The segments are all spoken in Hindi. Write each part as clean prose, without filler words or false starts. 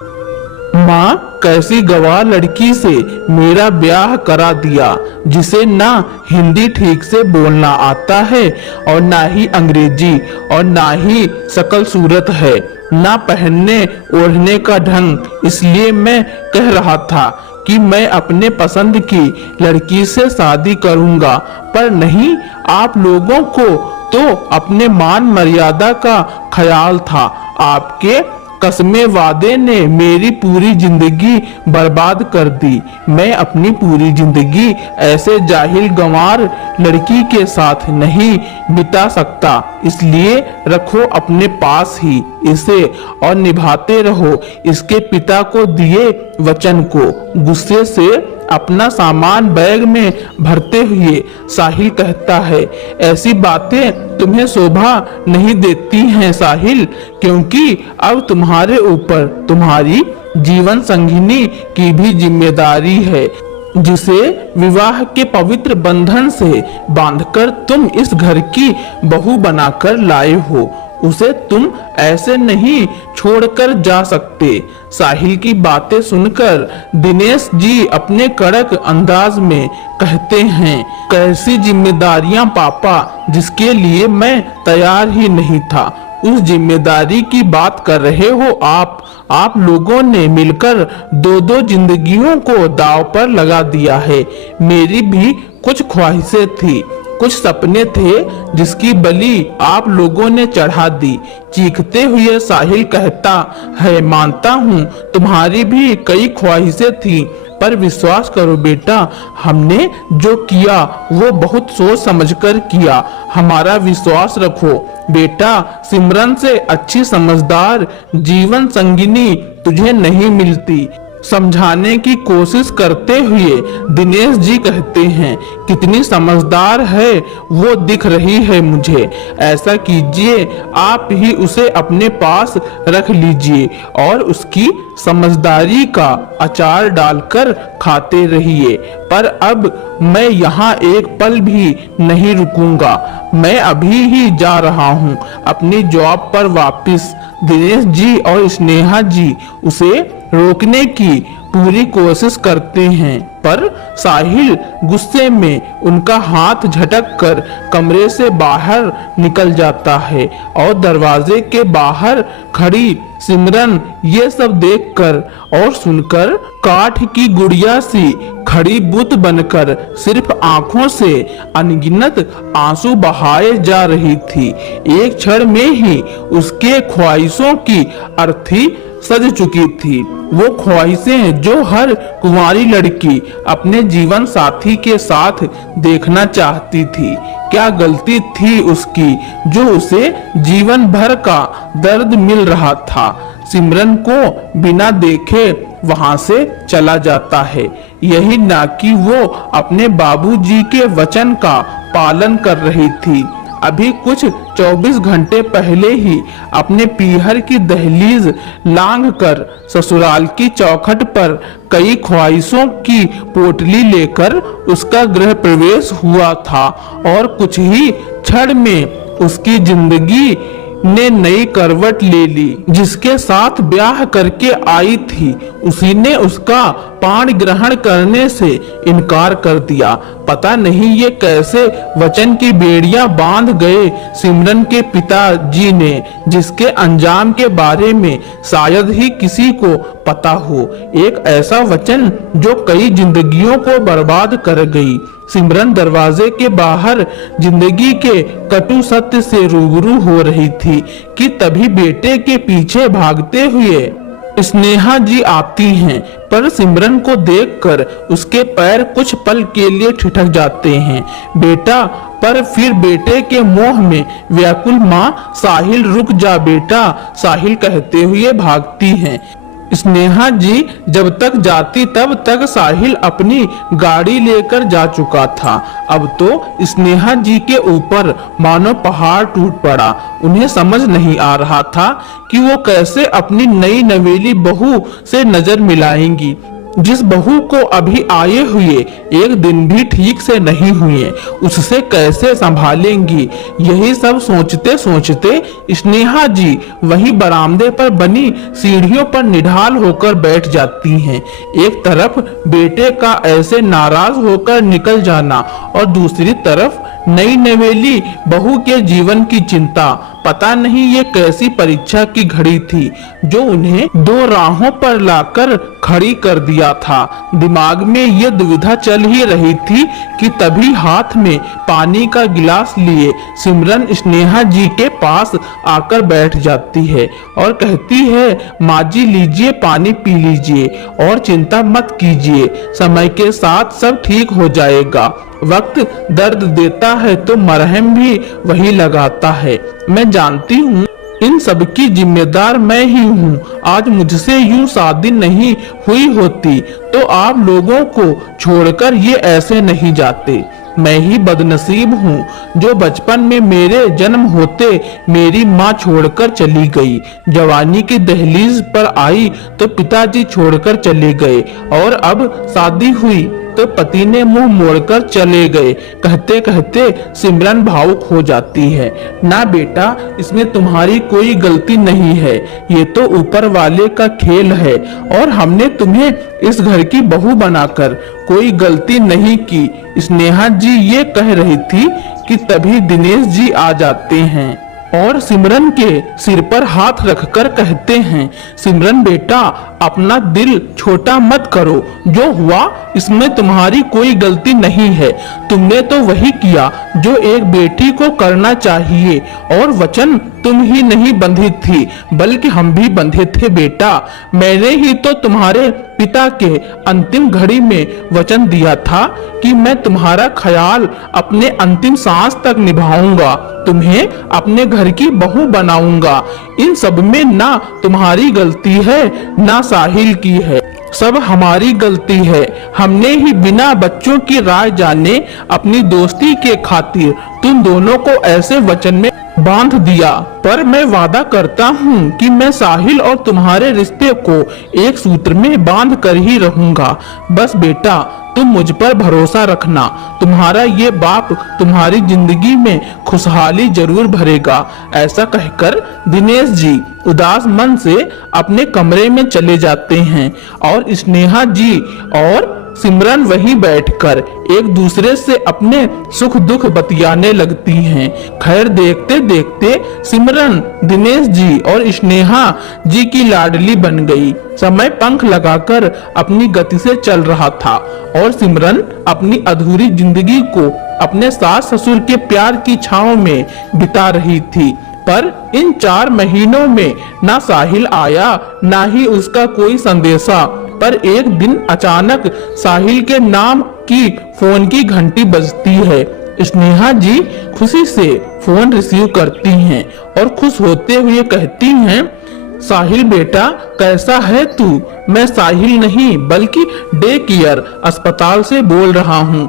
माँ कैसी गवार लड़की से मेरा ब्याह करा दिया, जिसे ना हिंदी ठीक से बोलना आता है और ना ही अंग्रेजी और ना ही शकल सूरत है, ना पहनने ओढ़ने का ढंग। इसलिए मैं कह रहा था कि मैं अपने पसंद की लड़की से शादी करूंगा, पर नहीं, आप लोगों को तो अपने मान मर्यादा का ख्याल था। आपके कसमे वादे ने मेरी पूरी जिंदगी बर्बाद कर दी। मैं अपनी पूरी जिंदगी ऐसे जाहिल गंवार लड़की के साथ नहीं बिता सकता। इसलिए रखो अपने पास ही इसे और निभाते रहो इसके पिता को दिए वचन को। गुस्से से अपना सामान बैग में भरते हुए साहिल कहता है, ऐसी बातें तुम्हें शोभा नहीं देती हैं साहिल, क्योंकि अब तुम्हारे ऊपर तुम्हारी जीवन संगिनी की भी जिम्मेदारी है, जिसे विवाह के पवित्र बंधन से बांधकर तुम इस घर की बहू बनाकर लाए हो। उसे तुम ऐसे नहीं छोड़कर जा सकते। साहिल की बातें सुनकर दिनेश जी अपने कड़क अंदाज में कहते हैं, कैसी जिम्मेदारियां पापा, जिसके लिए मैं तैयार ही नहीं था। उस जिम्मेदारी की बात कर रहे हो आप लोगों ने मिलकर दो जिंदगियों को दांव पर लगा दिया है। मेरी भी कुछ ख्वाहिशें थी, कुछ सपने थे, जिसकी बलि आप लोगों ने चढ़ा दी। चीखते हुए साहिल कहता है, मानता हूँ तुम्हारी भी कई ख्वाहिशें थी, पर विश्वास करो बेटा, हमने जो किया वो बहुत सोच समझकर किया। हमारा विश्वास रखो बेटा, सिमरन से अच्छी समझदार जीवन संगिनी तुझे नहीं मिलती। समझाने की कोशिश करते हुए दिनेश जी कहते हैं, कितनी समझदार है वो दिख रही है मुझे। ऐसा कीजिए, आप ही उसे अपने पास रख लीजिए और उसकी समझदारी का अचार डालकर खाते रहिए। पर अब मैं यहाँ एक पल भी नहीं रुकूंगा, मैं अभी ही जा रहा हूँ अपनी जॉब पर वापस। दिनेश जी और स्नेहा जी उसे रोकने की पूरी कोशिश करते हैं, पर साहिल गुस्से में उनका हाथ झटक कर कमरे से बाहर निकल जाता है और दरवाजे के बाहर खड़ी सिमरन ये सब देखकर और सुनकर काठ की गुड़िया सी खड़ी बुत बनकर सिर्फ आंखों से अनगिनत आंसू बहाए जा रही थी। एक क्षण में ही उसके ख्वाहिशों की अर्थी सज चुकी थी। वो ख्वाहिशें जो हर कुंवारी लड़की अपने जीवन साथी के साथ देखना चाहती थी। क्या गलती थी उसकी जो उसे जीवन भर का दर्द मिल रहा था। सिमरन को बिना देखे वहां से चला जाता है, यही ना कि वो अपने बाबूजी के वचन का पालन कर रही थी। अभी कुछ 24 घंटे पहले ही अपने पीहर की दहलीज लांघ कर ससुराल की चौखट पर कई ख्वाहिशों की पोटली लेकर उसका गृह प्रवेश हुआ था और कुछ ही क्षण में उसकी जिंदगी ने नई करवट ले ली। जिसके साथ ब्याह करके आई थी उसी ने उसका पाण ग्रहण करने से इनकार कर दिया। पता नहीं ये कैसे वचन की बेड़ियां बांध गए सिमरन के पिताजी ने, जिसके अंजाम के बारे में शायद ही किसी को पता हो। एक ऐसा वचन जो कई जिंदगियों को बर्बाद कर गई। सिमरन दरवाजे के बाहर जिंदगी के कटु सत्य से रूबरू हो रही थी कि तभी बेटे के पीछे भागते हुए स्नेहा जी आती हैं, पर सिमरन को देखकर उसके पैर कुछ पल के लिए ठिठक जाते हैं। बेटा, पर फिर बेटे के मोह में व्याकुल माँ साहिल, रुक जा बेटा, साहिल कहते हुए भागती हैं। स्नेहा जी जब तक जाती तब तक साहिल अपनी गाड़ी लेकर जा चुका था। अब तो स्नेहा जी के ऊपर मानो पहाड़ टूट पड़ा। उन्हें समझ नहीं आ रहा था कि वो कैसे अपनी नई नवेली बहू से नजर मिलाएंगी। जिस बहू को अभी आए हुए एक दिन भी ठीक से नहीं हुए उससे कैसे संभालेंगी। यही सब सोचते सोचते स्नेहा जी वही बरामदे पर बनी सीढ़ियों पर निढाल होकर बैठ जाती हैं। एक तरफ बेटे का ऐसे नाराज होकर निकल जाना और दूसरी तरफ नई नवेली बहू के जीवन की चिंता। पता नहीं ये कैसी परीक्षा की घड़ी थी जो उन्हें दो राहों पर लाकर खड़ी कर दिया था। दिमाग में ये दुविधा चल ही रही थी कि तभी हाथ में पानी का गिलास लिए सिमरन स्नेहा जी के पास आकर बैठ जाती है और कहती है, माँ जी लीजिए पानी पी लीजिए और चिंता मत कीजिए, समय के साथ सब ठीक हो जाएगा। वक्त दर्द देता है तो मरहम भी वही लगाता है। मैं जानती हूँ इन सब की जिम्मेदार मैं ही हूँ। आज मुझसे यूं शादी नहीं हुई होती तो आप लोगों को छोड़कर ये ऐसे नहीं जाते। मैं ही बदनसीब हूँ जो बचपन में मेरे जन्म होते मेरी माँ छोड़कर चली गई। जवानी की दहलीज पर आई तो पिताजी छोड़कर चले गए और अब शादी हुई तो पति ने मुंह मोड़कर चले गए। कहते कहते सिमरन भावुक हो जाती है। ना बेटा, इसमें तुम्हारी कोई गलती नहीं है, ये तो ऊपर वाले का खेल है और हमने तुम्हें इस घर की बहू बनाकर कोई गलती नहीं की। स्नेहा जी ये कह रही थी कि तभी दिनेश जी आ जाते हैं और सिमरन के सिर पर हाथ रखकर कहते हैं, सिमरन बेटा अपना दिल छोटा मत करो, जो हुआ इसमें तुम्हारी कोई गलती नहीं है। तुमने तो वही किया जो एक बेटी को करना चाहिए और वचन तुम ही नहीं बंधी थी बल्कि हम भी बंधे थे बेटा। मैंने ही तो तुम्हारे पिता के अंतिम घड़ी में वचन दिया था कि मैं तुम्हारा ख्याल अपने अंतिम सांस तक निभाऊंगा, तुम्हें अपने घर की बहू बनाऊंगा। इन सब में ना तुम्हारी गलती है ना साहिल की है, सब हमारी गलती है। हमने ही बिना बच्चों की राय जाने अपनी दोस्ती के खातिर तुम दोनों को ऐसे वचन में बांध दिया। पर मैं वादा करता हूँ कि मैं साहिल और तुम्हारे रिश्ते को एक सूत्र में बांध कर ही रहूंगा। बस बेटा तुम मुझ पर भरोसा रखना, तुम्हारा ये बाप तुम्हारी जिंदगी में खुशहाली जरूर भरेगा। ऐसा कहकर दिनेश जी उदास मन से अपने कमरे में चले जाते हैं और स्नेहा जी और सिमरन वहीं बैठकर एक दूसरे से अपने सुख दुख बतियाने लगती हैं। खैर देखते देखते सिमरन दिनेश जी और स्नेहा जी की लाडली बन गई। समय पंख लगाकर अपनी गति से चल रहा था और सिमरन अपनी अधूरी जिंदगी को अपने सास ससुर के प्यार की छांव में बिता रही थी। पर इन 4 महीनों में ना साहिल आया ना ही उसका कोई संदेशा। पर एक दिन अचानक साहिल के नाम की फोन की घंटी बजती है। स्नेहा जी खुशी से फोन रिसीव करती हैं और खुश होते हुए कहती हैं, साहिल बेटा कैसा है तू? मैं साहिल नहीं बल्कि डे केयर अस्पताल से बोल रहा हूँ।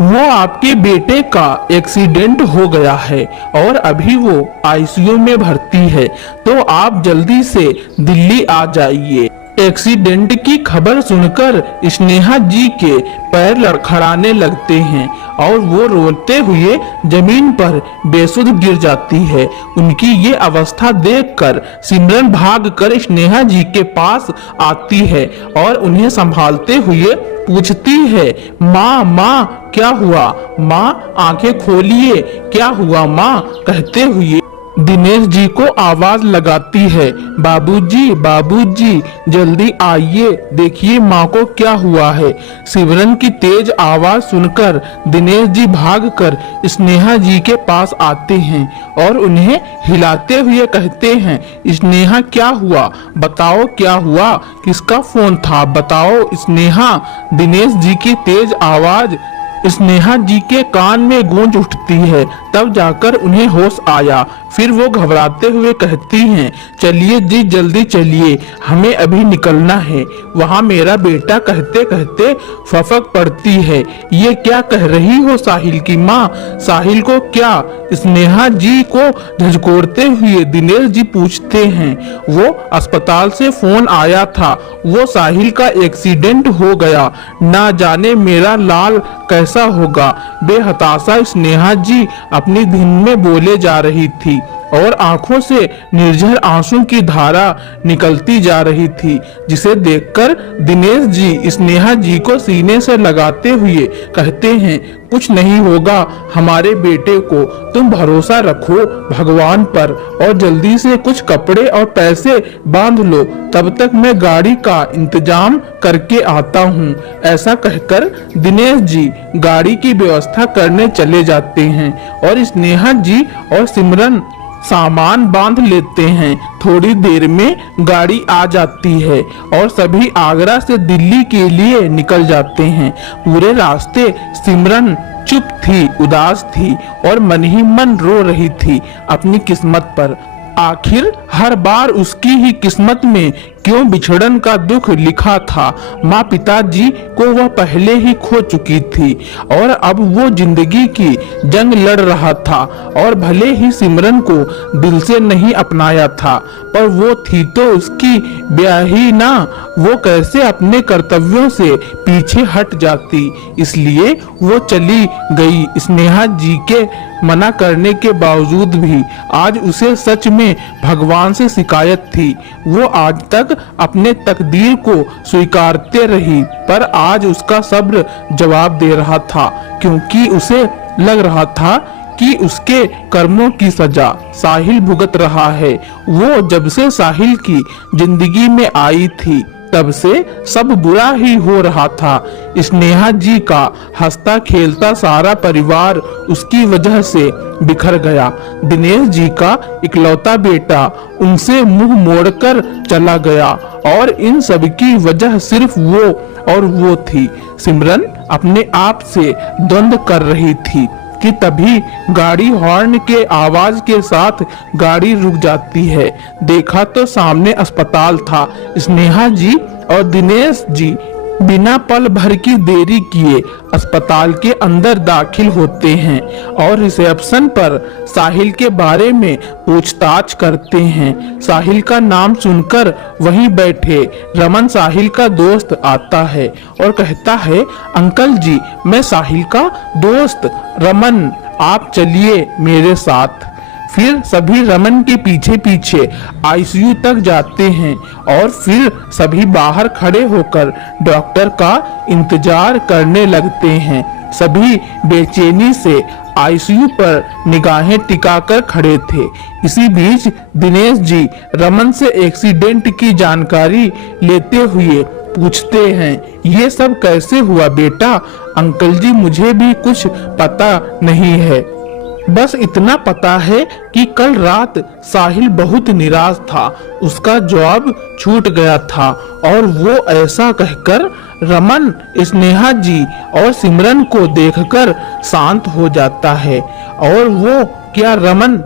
वो आपके बेटे का एक्सीडेंट हो गया है और अभी वो आईसीयू में भर्ती है, तो आप जल्दी से दिल्ली आ जाइए। एक्सीडेंट की खबर सुनकर स्नेहा जी के पैर लड़खड़ाने लगते हैं और वो रोते हुए जमीन पर बेसुध गिर जाती है। उनकी ये अवस्था देखकर सिमरन भागकर स्नेहा जी के पास आती है और उन्हें संभालते हुए पूछती है, माँ माँ क्या हुआ? माँ आंखें खोलिए, क्या हुआ माँ? कहते हुए दिनेश जी को आवाज लगाती है, बाबूजी बाबूजी जल्दी आइए, देखिए माँ को क्या हुआ है। सिमरन की तेज आवाज सुनकर दिनेश जी भागकर स्नेहा जी के पास आते हैं और उन्हें हिलाते हुए कहते हैं, स्नेहा क्या हुआ? बताओ क्या हुआ? किसका फोन था? बताओ स्नेहा। दिनेश जी की तेज आवाज स्नेहा जी के कान में गूंज उठती है। तब जाकर उन्हें होश आया। फिर वो घबराते हुए कहती हैं, चलिए जी जल्दी चलिए, हमें अभी निकलना है। वहाँ मेरा बेटा कहते कहते फफक पड़ती है, ये क्या कह रही हो साहिल की माँ? साहिल को क्या? स्नेहा जी को झंझोड़ते हुए दिनेश जी पूछते हैं, वो अस्पताल से फोन आया था, वो साहिल का एक्सीडेंट हो गया, ना जाने मेरा लाल कैसा होगा। बेहताशा स्नेहा जी अपनी धुन में बोले जा रही थी और आंखों से निर्झर आंसू की धारा निकलती जा रही थी, जिसे देखकर दिनेश जी स्नेहा जी को सीने से लगाते हुए कहते हैं, कुछ नहीं होगा हमारे बेटे को, तुम भरोसा रखो भगवान पर और जल्दी से कुछ कपड़े और पैसे बांध लो, तब तक मैं गाड़ी का इंतजाम करके आता हूँ। ऐसा कहकर दिनेश जी गाड़ी की व्यवस्था करने चले जाते हैं और स्नेहा जी और सिमरन सामान बांध लेते हैं। थोड़ी देर में गाड़ी आ जाती है और सभी आगरा से दिल्ली के लिए निकल जाते हैं। पूरे रास्ते सिमरन चुप थी, उदास थी और मन ही मन रो रही थी अपनी किस्मत पर। आखिर हर बार उसकी ही किस्मत में क्यों बिछड़न का दुख लिखा था? माँ पिताजी को वह पहले ही खो चुकी थी और अब वो जिंदगी की जंग लड़ रहा था और भले ही सिमरन को दिल से नहीं अपनाया था, पर वो थी तो उसकी ब्याही ना, वो कैसे अपने कर्तव्यों से पीछे हट जाती। इसलिए वो चली गई। स्नेहा जी के मना करने के बावजूद भी आज उसे सच में भगवान से शिकायत थी। वो आज तक अपने तकदीर को स्वीकारते रही, पर आज उसका सब्र जवाब दे रहा था, क्योंकि उसे लग रहा था कि उसके कर्मों की सजा साहिल भुगत रहा है। वो जब से साहिल की जिंदगी में आई थी तब से सब बुरा ही हो रहा था। स्नेहा जी का हंसता खेलता सारा परिवार उसकी वजह से बिखर गया। दिनेश जी का इकलौता बेटा उनसे मुंह मोड़कर चला गया और इन सब की वजह सिर्फ वो और वो थी। सिमरन अपने आप से द्वंद्व कर रही थी कि तभी गाड़ी हॉर्न के आवाज के साथ गाड़ी रुक जाती है। देखा तो सामने अस्पताल था। स्नेहा जी और दिनेश जी बिना पल भर की देरी किए अस्पताल के अंदर दाखिल होते हैं और रिसेप्शन पर साहिल के बारे में पूछताछ करते हैं। साहिल का नाम सुनकर वहीं बैठे रमन साहिल का दोस्त आता है और कहता है, अंकल जी मैं साहिल का दोस्त रमन, आप चलिए मेरे साथ। फिर सभी रमन के पीछे पीछे आईसीयू तक जाते हैं और फिर सभी बाहर खड़े होकर डॉक्टर का इंतजार करने लगते हैं। सभी बेचैनी से आईसीयू पर निगाहें टिकाकर खड़े थे। इसी बीच दिनेश जी रमन से एक्सीडेंट की जानकारी लेते हुए पूछते हैं, ये सब कैसे हुआ बेटा? अंकल जी मुझे भी कुछ पता नहीं है, बस इतना पता है कि कल रात साहिल बहुत निराश था, उसका जॉब छूट गया था। और वो ऐसा कहकर रमन स्नेहा जी और सिमरन को देखकर शांत हो जाता है। और वो क्या रमन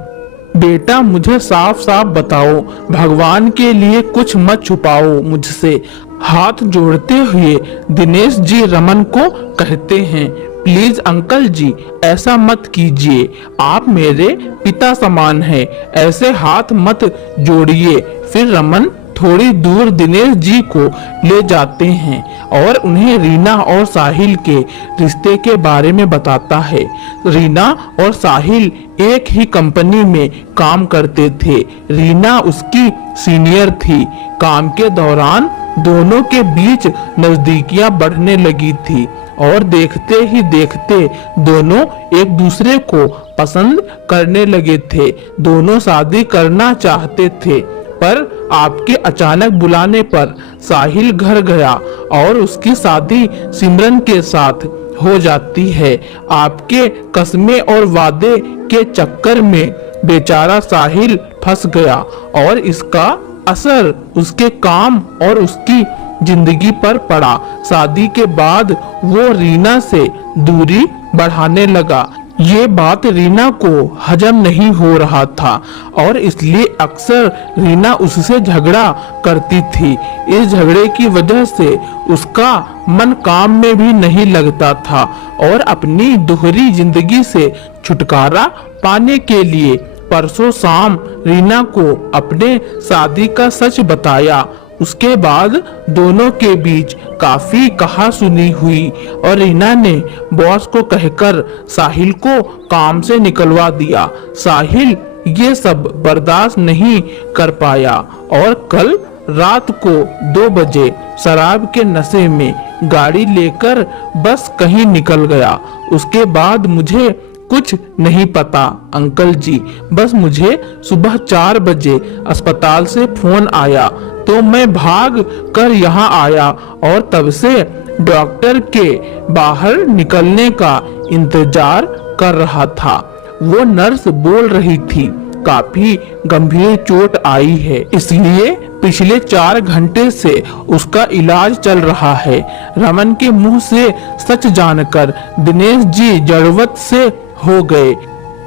बेटा मुझे साफ साफ बताओ, भगवान के लिए कुछ मत छुपाओ मुझसे। हाथ जोड़ते हुए दिनेश जी रमन को कहते हैं, प्लीज अंकल जी ऐसा मत कीजिए, आप मेरे पिता समान हैं, ऐसे हाथ मत जोड़िए। फिर रमन थोड़ी दूर दिनेश जी को ले जाते हैं और उन्हें रीना और साहिल के रिश्ते के बारे में बताता है। रीना और साहिल एक ही कंपनी में काम करते थे। रीना उसकी सीनियर थी। काम के दौरान दोनों के बीच नजदीकियां बढ़ने लगी थी और देखते ही देखते दोनों एक दूसरे को पसंद करने लगे थे। दोनों शादी करना चाहते थे, पर आपके अचानक बुलाने पर साहिल घर गया और उसकी शादी सिमरन के साथ हो जाती है। आपके कस्में और वादे के चक्कर में बेचारा साहिल फंस गया और इसका असर उसके काम और उसकी जिंदगी पर पड़ा। शादी के बाद वो रीना से दूरी बढ़ाने लगा। ये बात रीना को हजम नहीं हो रहा था और इसलिए अक्सर रीना उससे झगड़ा करती थी। इस झगड़े की वजह से उसका मन काम में भी नहीं लगता था और अपनी दोहरी जिंदगी से छुटकारा पाने के लिए परसों शाम रीना को अपने शादी का सच बताया। उसके बाद दोनों के बीच काफी कहा सुनी हुई और रीना ने बॉस को कहकर साहिल को काम से निकलवा दिया। साहिल ये सब बर्दाश्त नहीं कर पाया और कल रात को 2 बजे शराब के नशे में गाड़ी लेकर बस कहीं निकल गया। उसके बाद मुझे कुछ नहीं पता अंकल जी, बस मुझे सुबह 4 बजे अस्पताल से फोन आया तो मैं भाग कर यहाँ आया और तब से डॉक्टर के बाहर निकलने का इंतजार कर रहा था। वो नर्स बोल रही थी काफी गंभीर चोट आई है, इसलिए पिछले 4 घंटे से उसका इलाज चल रहा है। रमन के मुंह से सच जानकर दिनेश जी जड़वत से हो गए।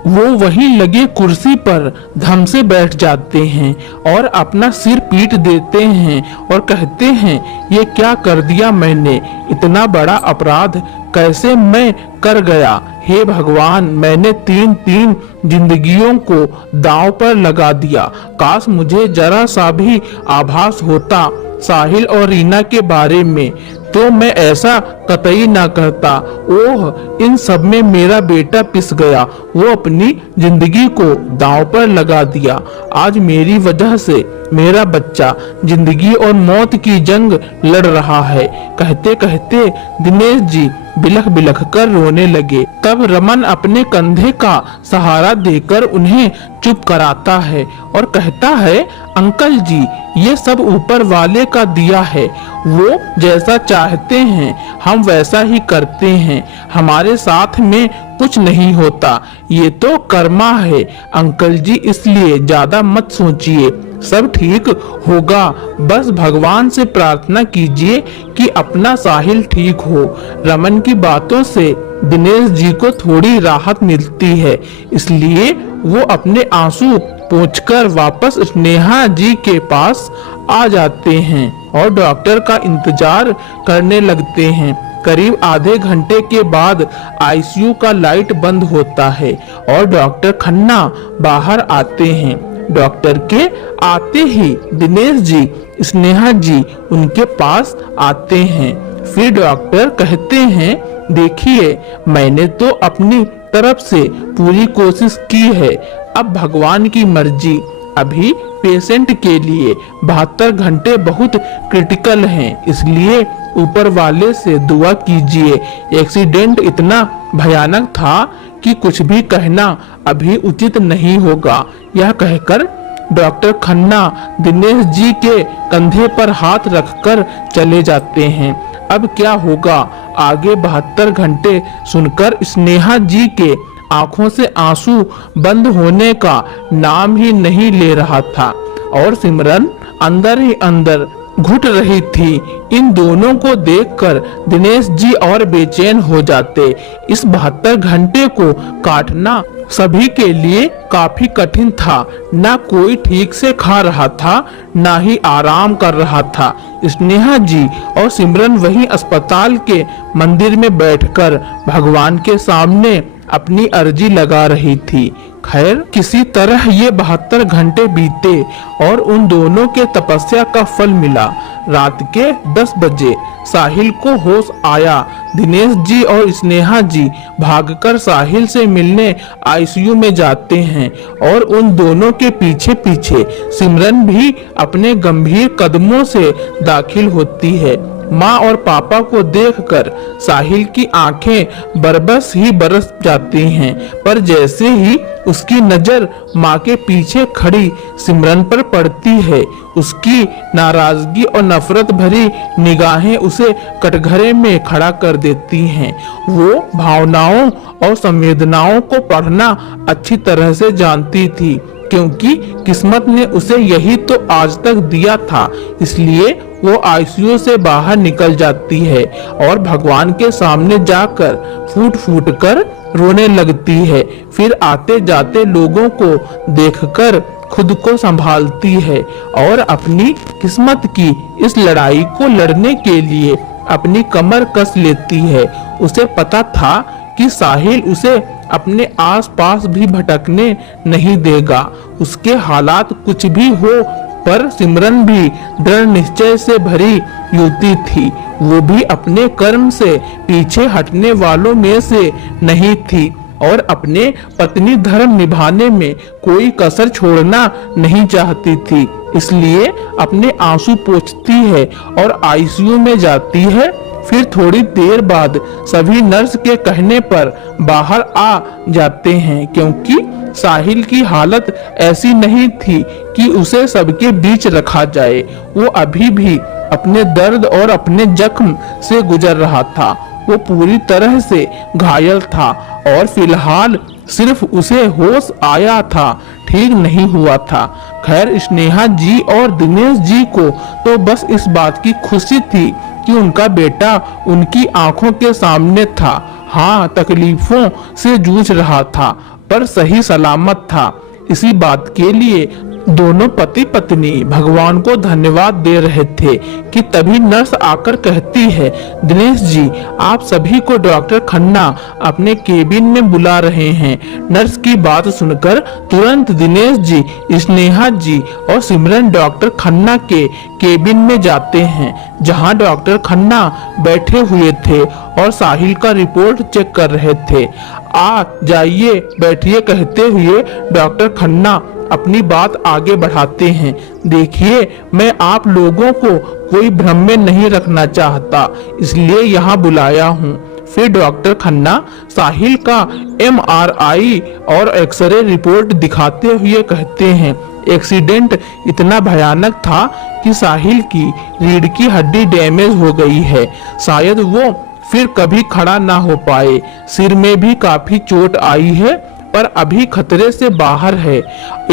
वो वहीं लगे कुर्सी पर धम से बैठ जाते हैं और अपना सिर पीट देते हैं और कहते हैं ये क्या कर दिया मैंने, इतना बड़ा अपराध कैसे मैं कर गया। हे भगवान, मैंने 3 जिंदगियों को दांव पर लगा दिया। काश मुझे जरा सा भी आभास होता साहिल और रीना के बारे में तो मैं ऐसा कतई ना करता। ओह, इन सब में मेरा बेटा पिस गया, वो अपनी जिंदगी को दांव पर लगा दिया। आज मेरी वजह से मेरा बच्चा जिंदगी और मौत की जंग लड़ रहा है। कहते कहते दिनेश जी बिलख बिलख कर रोने लगे। तब रमन अपने कंधे का सहारा देकर उन्हें चुप कराता है और कहता है अंकल जी, ये सब ऊपर वाले का दिया है, वो जैसा चाहते हैं हम वैसा ही करते हैं, हमारे साथ में कुछ नहीं होता, ये तो कर्मा है अंकल जी, इसलिए ज्यादा मत सोचिए, सब ठीक होगा। बस भगवान से प्रार्थना कीजिए कि अपना साहिल ठीक हो। रमन की बातों से दिनेश जी को थोड़ी राहत मिलती है, इसलिए वो अपने आंसू पोंछकर वापस स्नेहा जी के पास आ जाते हैं और डॉक्टर का इंतजार करने लगते हैं। करीब आधे घंटे के बाद आईसीयू का लाइट बंद होता है और डॉक्टर खन्ना बाहर आते हैं। डॉक्टर के आते ही दिनेश जी, स्नेहा जी उनके पास आते हैं। फिर डॉक्टर कहते हैं देखिए, मैंने तो अपनी तरफ से पूरी कोशिश की है, अब भगवान की मर्जी। अभी पेशेंट के लिए 72 घंटे बहुत क्रिटिकल हैं, इसलिए ऊपर वाले से दुआ कीजिए। एक्सीडेंट इतना भयानक था कि कुछ भी कहना अभी उचित नहीं होगा। यह कहकर डॉक्टर खन्ना दिनेश जी के कंधे पर हाथ रखकर चले जाते हैं। अब क्या होगा आगे 72 घंटे सुनकर स्नेहा जी के आंखों से आंसू बंद होने का नाम ही नहीं ले रहा था और सिमरन अंदर ही अंदर घुट रही थी। इन दोनों को देखकर दिनेश जी और बेचैन हो जाते। इस 72 घंटे को काटना सभी के लिए काफी कठिन था। ना कोई ठीक से खा रहा था, ना ही आराम कर रहा था। स्नेहा जी और सिमरन वहीं अस्पताल के मंदिर में बैठकर भगवान के सामने अपनी अर्जी लगा रही थी। खैर, किसी तरह ये 72 घंटे बीते और उन दोनों के तपस्या का फल मिला। रात के 10 बजे साहिल को होश आया। दिनेश जी और स्नेहा जी भागकर साहिल से मिलने आईसीयू में जाते हैं और उन दोनों के पीछे पीछे सिमरन भी अपने गंभीर कदमों से दाखिल होती है। माँ और पापा को देखकर साहिल की आंखें बरबस ही बरस जाती हैं, पर जैसे ही उसकी नजर माँ के पीछे खड़ी सिमरन पर पड़ती है, उसकी नाराजगी और नफरत भरी निगाहें उसे कटघरे में खड़ा कर देती हैं। वो भावनाओं और संवेदनाओं को पढ़ना अच्छी तरह से जानती थी, क्योंकि किस्मत ने उसे यही तो आज तक दिया था, इसलिए वो आईसीयू से बाहर निकल जाती है और भगवान के सामने जाकर फूट फूट कर रोने लगती है। फिर आते जाते लोगों को देखकर खुद को संभालती है और अपनी किस्मत की इस लड़ाई को लड़ने के लिए अपनी कमर कस लेती है। उसे पता था कि साहिल उसे अपने आसपास भी भटकने नहीं देगा। उसके हालात कुछ भी हो, पर सिमरन भी दृढ़ निश्चय से भरी युवती थी। वो भी अपने कर्म से पीछे हटने वालों में से नहीं थी और अपने पत्नी धर्म निभाने में कोई कसर छोड़ना नहीं चाहती थी। इसलिए अपने आंसू पोंछती है और आईसीयू में जाती है। फिर थोड़ी देर बाद सभी नर्स के कहने पर बाहर आ जाते हैं, क्योंकि साहिल की हालत ऐसी नहीं थी कि उसे सबके बीच रखा जाए। वो अभी भी अपने दर्द और अपने जख्म से गुजर रहा था। वो पूरी तरह से घायल था और फिलहाल सिर्फ उसे होश आया था, ठीक नहीं हुआ था। खैर, स्नेहा जी और दिनेश जी को तो बस इस बात की खुशी थी कि उनका बेटा उनकी आंखों के सामने था। हाँ, तकलीफों से जूझ रहा था पर सही सलामत था। इसी बात के लिए दोनों पति पत्नी भगवान को धन्यवाद दे रहे थे कि तभी नर्स आकर कहती है, दिनेश जी, आप सभी को डॉक्टर खन्ना अपने केबिन में बुला रहे हैं। नर्स की बात सुनकर तुरंत दिनेश जी, स्नेहा जी और सिमरन डॉक्टर खन्ना के केबिन में जाते हैं, जहां डॉक्टर खन्ना बैठे हुए थे और साहिल का रिपोर्ट चेक कर रहे थे। आ जाइए, बैठिए कहते हुए डॉक्टर खन्ना अपनी बात आगे बढ़ाते हैं। देखिए, मैं आप लोगों को कोई भ्रम में नहीं रखना चाहता, इसलिए यहाँ बुलाया हूँ। फिर डॉक्टर खन्ना साहिल का MRI और एक्सरे रिपोर्ट दिखाते हुए कहते हैं, एक्सीडेंट इतना भयानक था कि साहिल की रीढ़ की हड्डी डैमेज हो गई है। शायद वो फिर कभी खड़ा ना हो पाए। सिर में भी काफी चोट आई है, पर अभी खतरे से बाहर है।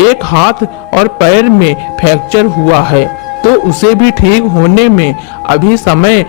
एक हाथ और पैर में फ्रैक्चर हुआ है, तो उसे भी ठीक होने में अभी समय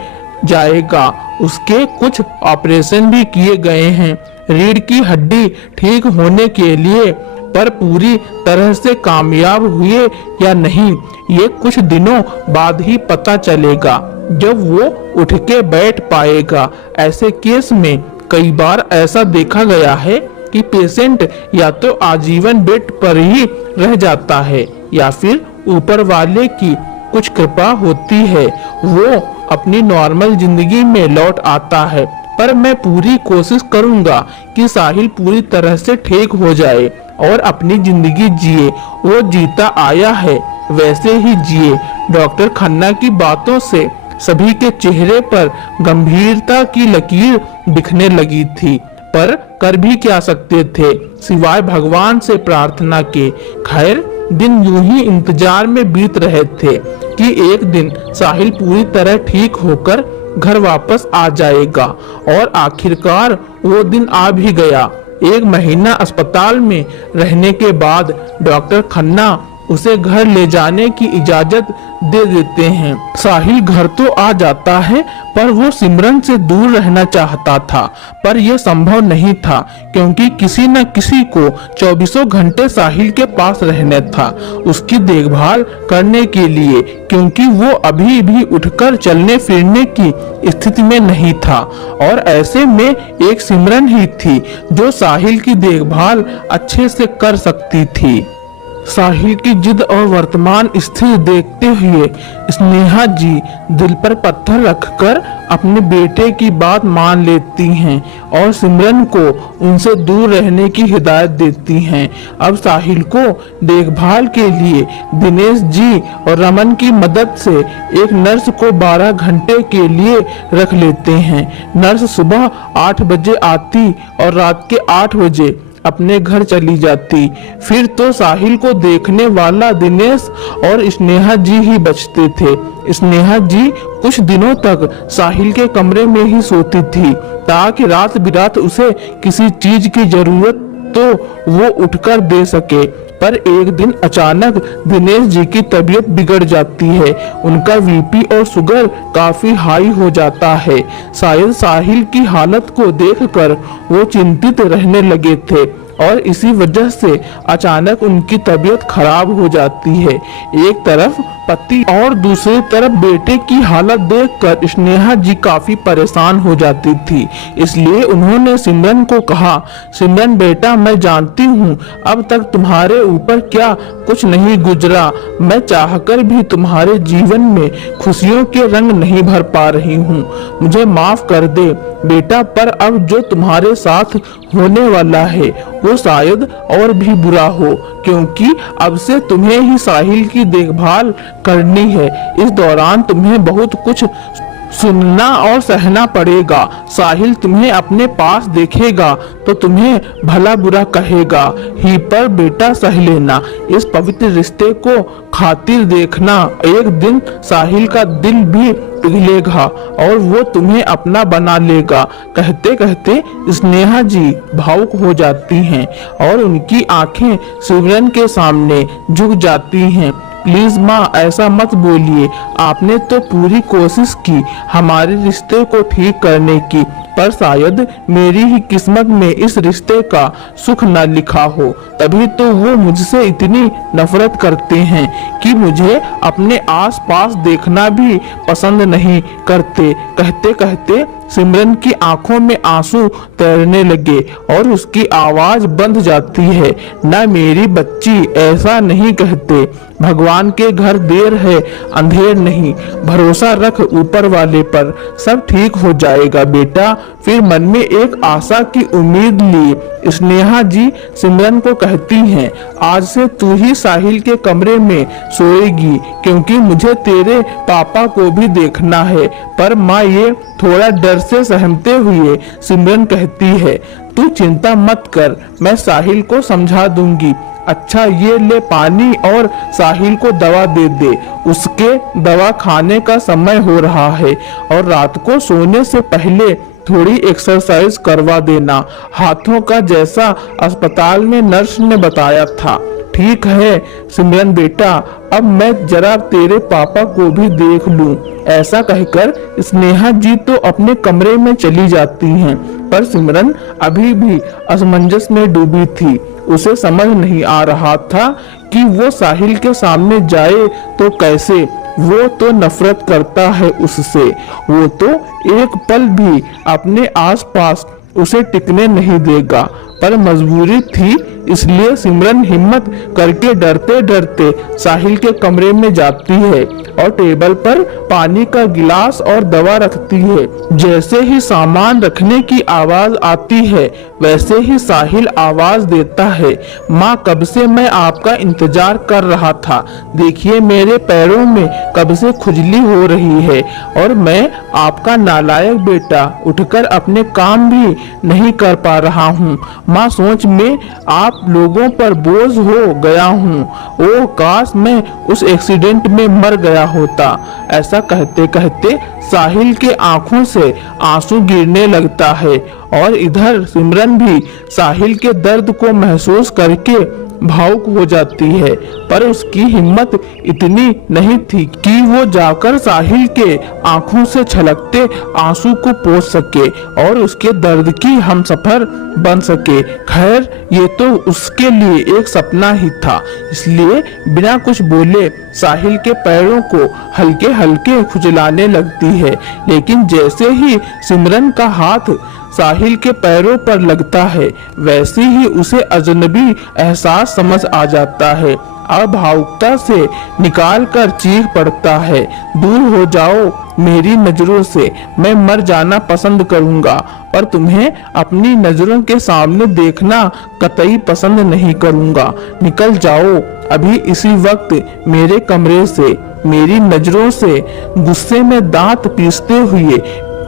जाएगा। उसके कुछ ऑपरेशन भी किए गए हैं रीढ़ की हड्डी ठीक होने के लिए, पर पूरी तरह से कामयाब हुए या नहीं, ये कुछ दिनों बाद ही पता चलेगा, जब वो उठ के बैठ पाएगा। ऐसे केस में कई बार ऐसा देखा गया है कि पेशेंट या तो आजीवन बेड पर ही रह जाता है या फिर ऊपर वाले की कुछ कृपा होती है, वो अपनी नॉर्मल जिंदगी में लौट आता है। पर मैं पूरी कोशिश करूंगा कि साहिल पूरी तरह से ठीक हो जाए और अपनी जिंदगी जिए। वो जीता आया है, वैसे ही जिए। डॉक्टर खन्ना की बातों से सभी के चेहरे पर गंभीरता की लकीर दिखने लगी थी, पर कर भी क्या सकते थे सिवाय भगवान से प्रार्थना के। खैर, दिन यूं ही इंतजार में बीत रहे थे कि एक दिन साहिल पूरी तरह ठीक होकर घर वापस आ जाएगा, और आखिरकार वो दिन आ भी गया। 1 महीना अस्पताल में रहने के बाद डॉक्टर खन्ना उसे घर ले जाने की इजाजत दे देते हैं। साहिल घर तो आ जाता है, पर वो सिमरन से दूर रहना चाहता था, पर यह संभव नहीं था, क्योंकि किसी न किसी को 24 घंटे साहिल के पास रहना था, उसकी देखभाल करने के लिए, क्योंकि वो अभी भी उठकर चलने फिरने की स्थिति में नहीं था। और ऐसे में एक सिमरन ही थी जो साहिल की देखभाल अच्छे से कर सकती थी। साहिल की जिद और वर्तमान स्थिति देखते हुए स्नेहा जी दिल पर पत्थर रखकर अपने बेटे की बात मान लेती हैं और सिमरन को उनसे दूर रहने की हिदायत देती हैं। अब साहिल को देखभाल के लिए दिनेश जी और रमन की मदद से एक नर्स को 12 घंटे के लिए रख लेते हैं। नर्स सुबह 8 बजे आती और रात के 8 बजे अपने घर चली जाती। फिर तो साहिल को देखने वाला दिनेश और स्नेहा जी ही बचते थे। स्नेहा जी कुछ दिनों तक साहिल के कमरे में ही सोती थी, ताकि रात बिरात उसे किसी चीज की जरूरत तो वो उठकर दे सके। पर एक दिन अचानक दिनेश जी की तबीयत बिगड़ जाती है। उनका बीपी और शुगर काफी हाई हो जाता है। शायद साहिल की हालत को देखकर वो चिंतित रहने लगे थे और इसी वजह से अचानक उनकी तबीयत खराब हो जाती है। एक तरफ पति और दूसरी तरफ बेटे की हालत देखकर स्नेहा जी काफी परेशान हो जाती थी। इसलिए उन्होंने सिमरन को कहा, सिमरन बेटा, मैं जानती हूँ अब तक तुम्हारे ऊपर क्या कुछ नहीं गुजरा। मैं चाहकर भी तुम्हारे जीवन में खुशियों के रंग नहीं भर पा रही हूँ। मुझे माफ कर दे बेटा, पर अब जो तुम्हारे साथ होने वाला है वो शायद और भी बुरा हो, क्योंकि अब से तुम्हें ही साहिल की देखभाल करनी है। इस दौरान तुम्हें बहुत कुछ सुनना और सहना पड़ेगा। साहिल तुम्हें अपने पास देखेगा तो तुम्हें भला बुरा कहेगा ही, पर बेटा सह लेना। इस पवित्र रिश्ते को खातिर देखना, एक दिन साहिल का दिल भी पिघलेगा और वो तुम्हें अपना बना लेगा। कहते कहते स्नेहा जी भावुक हो जाती हैं और उनकी आंखें सिमरन के सामने झुक जाती हैं। प्लीज माँ, ऐसा मत बोलिए। आपने तो पूरी कोशिश की हमारे रिश्ते को ठीक करने की, पर शायद मेरी ही किस्मत में इस रिश्ते का सुख न लिखा हो। तभी तो वो मुझसे इतनी नफरत करते हैं कि मुझे अपने आसपास देखना भी पसंद नहीं करते। कहते कहते सिमरन की आंखों में आंसू तैरने लगे और उसकी आवाज बंध जाती है। ना मेरी बच्ची, ऐसा नहीं कहते। भगवान के घर देर है अंधेर नहीं। भरोसा रख ऊपर वाले पर, सब ठीक हो जाएगा बेटा। फिर मन में एक आशा की उम्मीद ली स्नेहा जी सिमरन को कहती हैं, आज से तू ही साहिल के कमरे में सोएगी, क्योंकि मुझे तेरे पापा को भी देखना है। पर माँ, ये थोड़ा डर से सहमते हुए सिमरन कहती है, तू चिंता मत कर, मैं साहिल को समझा दूंगी। अच्छा, ये ले पानी और साहिल को दवा दे दे। उसके दवा खाने का समय हो रहा है और रात को सोने से पहले थोड़ी एक्सरसाइज करवा देना, हाथों का जैसा अस्पताल में नर्स ने बताया था। ठीक है सिमरन बेटा, अब मैं जरा तेरे पापा को भी देख लूं। ऐसा कहकर स्नेहा जी तो अपने कमरे में चली जाती हैं, पर सिमरन अभी भी असमंजस में डूबी थी। उसे समझ नहीं आ रहा था कि वो साहिल के सामने जाए तो कैसे। वो तो नफरत करता है उससे, वो तो एक पल भी अपने आसपास उसे टिकने नहीं देगा, पर मजबूरी थी। इसलिए सिमरन हिम्मत करके डरते डरते साहिल के कमरे में जाती है और टेबल पर पानी का गिलास और दवा रखती है। जैसे ही सामान रखने की आवाज आती है वैसे ही साहिल आवाज देता है, माँ, कब से मैं आपका इंतजार कर रहा था। देखिए मेरे पैरों में कब से खुजली हो रही है और मैं आपका नालायक बेटा उठकर अपने काम भी नहीं कर पा रहा हूँ। माँ, सोच में आप लोगों पर बोझ हो गया हूँ। ओ काश मैं उस एक्सीडेंट में मर गया होता। ऐसा कहते कहते साहिल के आंखों से आंसू गिरने लगता है और इधर सिमरन भी साहिल के दर्द को महसूस करके भावुक हो जाती है, पर उसकी हिम्मत इतनी नहीं थी कि वो जाकर साहिल के आंखों से छलकते आंसू को पोंछ सके और उसके दर्द की हमसफर बन सके। खैर, ये तो उसके लिए एक सपना ही था, इसलिए बिना कुछ बोले साहिल के पैरों को हल्के हल्के खुजलाने लगती है। लेकिन जैसे ही सिमरन का हाथ साहिल के पैरों पर लगता है वैसे ही उसे अजनबी एहसास समझ आ जाता है। अब भावुकता से निकाल कर चीख पड़ता है, दूर हो जाओ मेरी नजरों से, मैं मर जाना पसंद करूंगा, पर तुम्हें अपनी नजरों के सामने देखना कतई पसंद नहीं करूंगा। निकल जाओ अभी इसी वक्त मेरे कमरे से, मेरी नजरों से। गुस्से में दांत पीसते हुए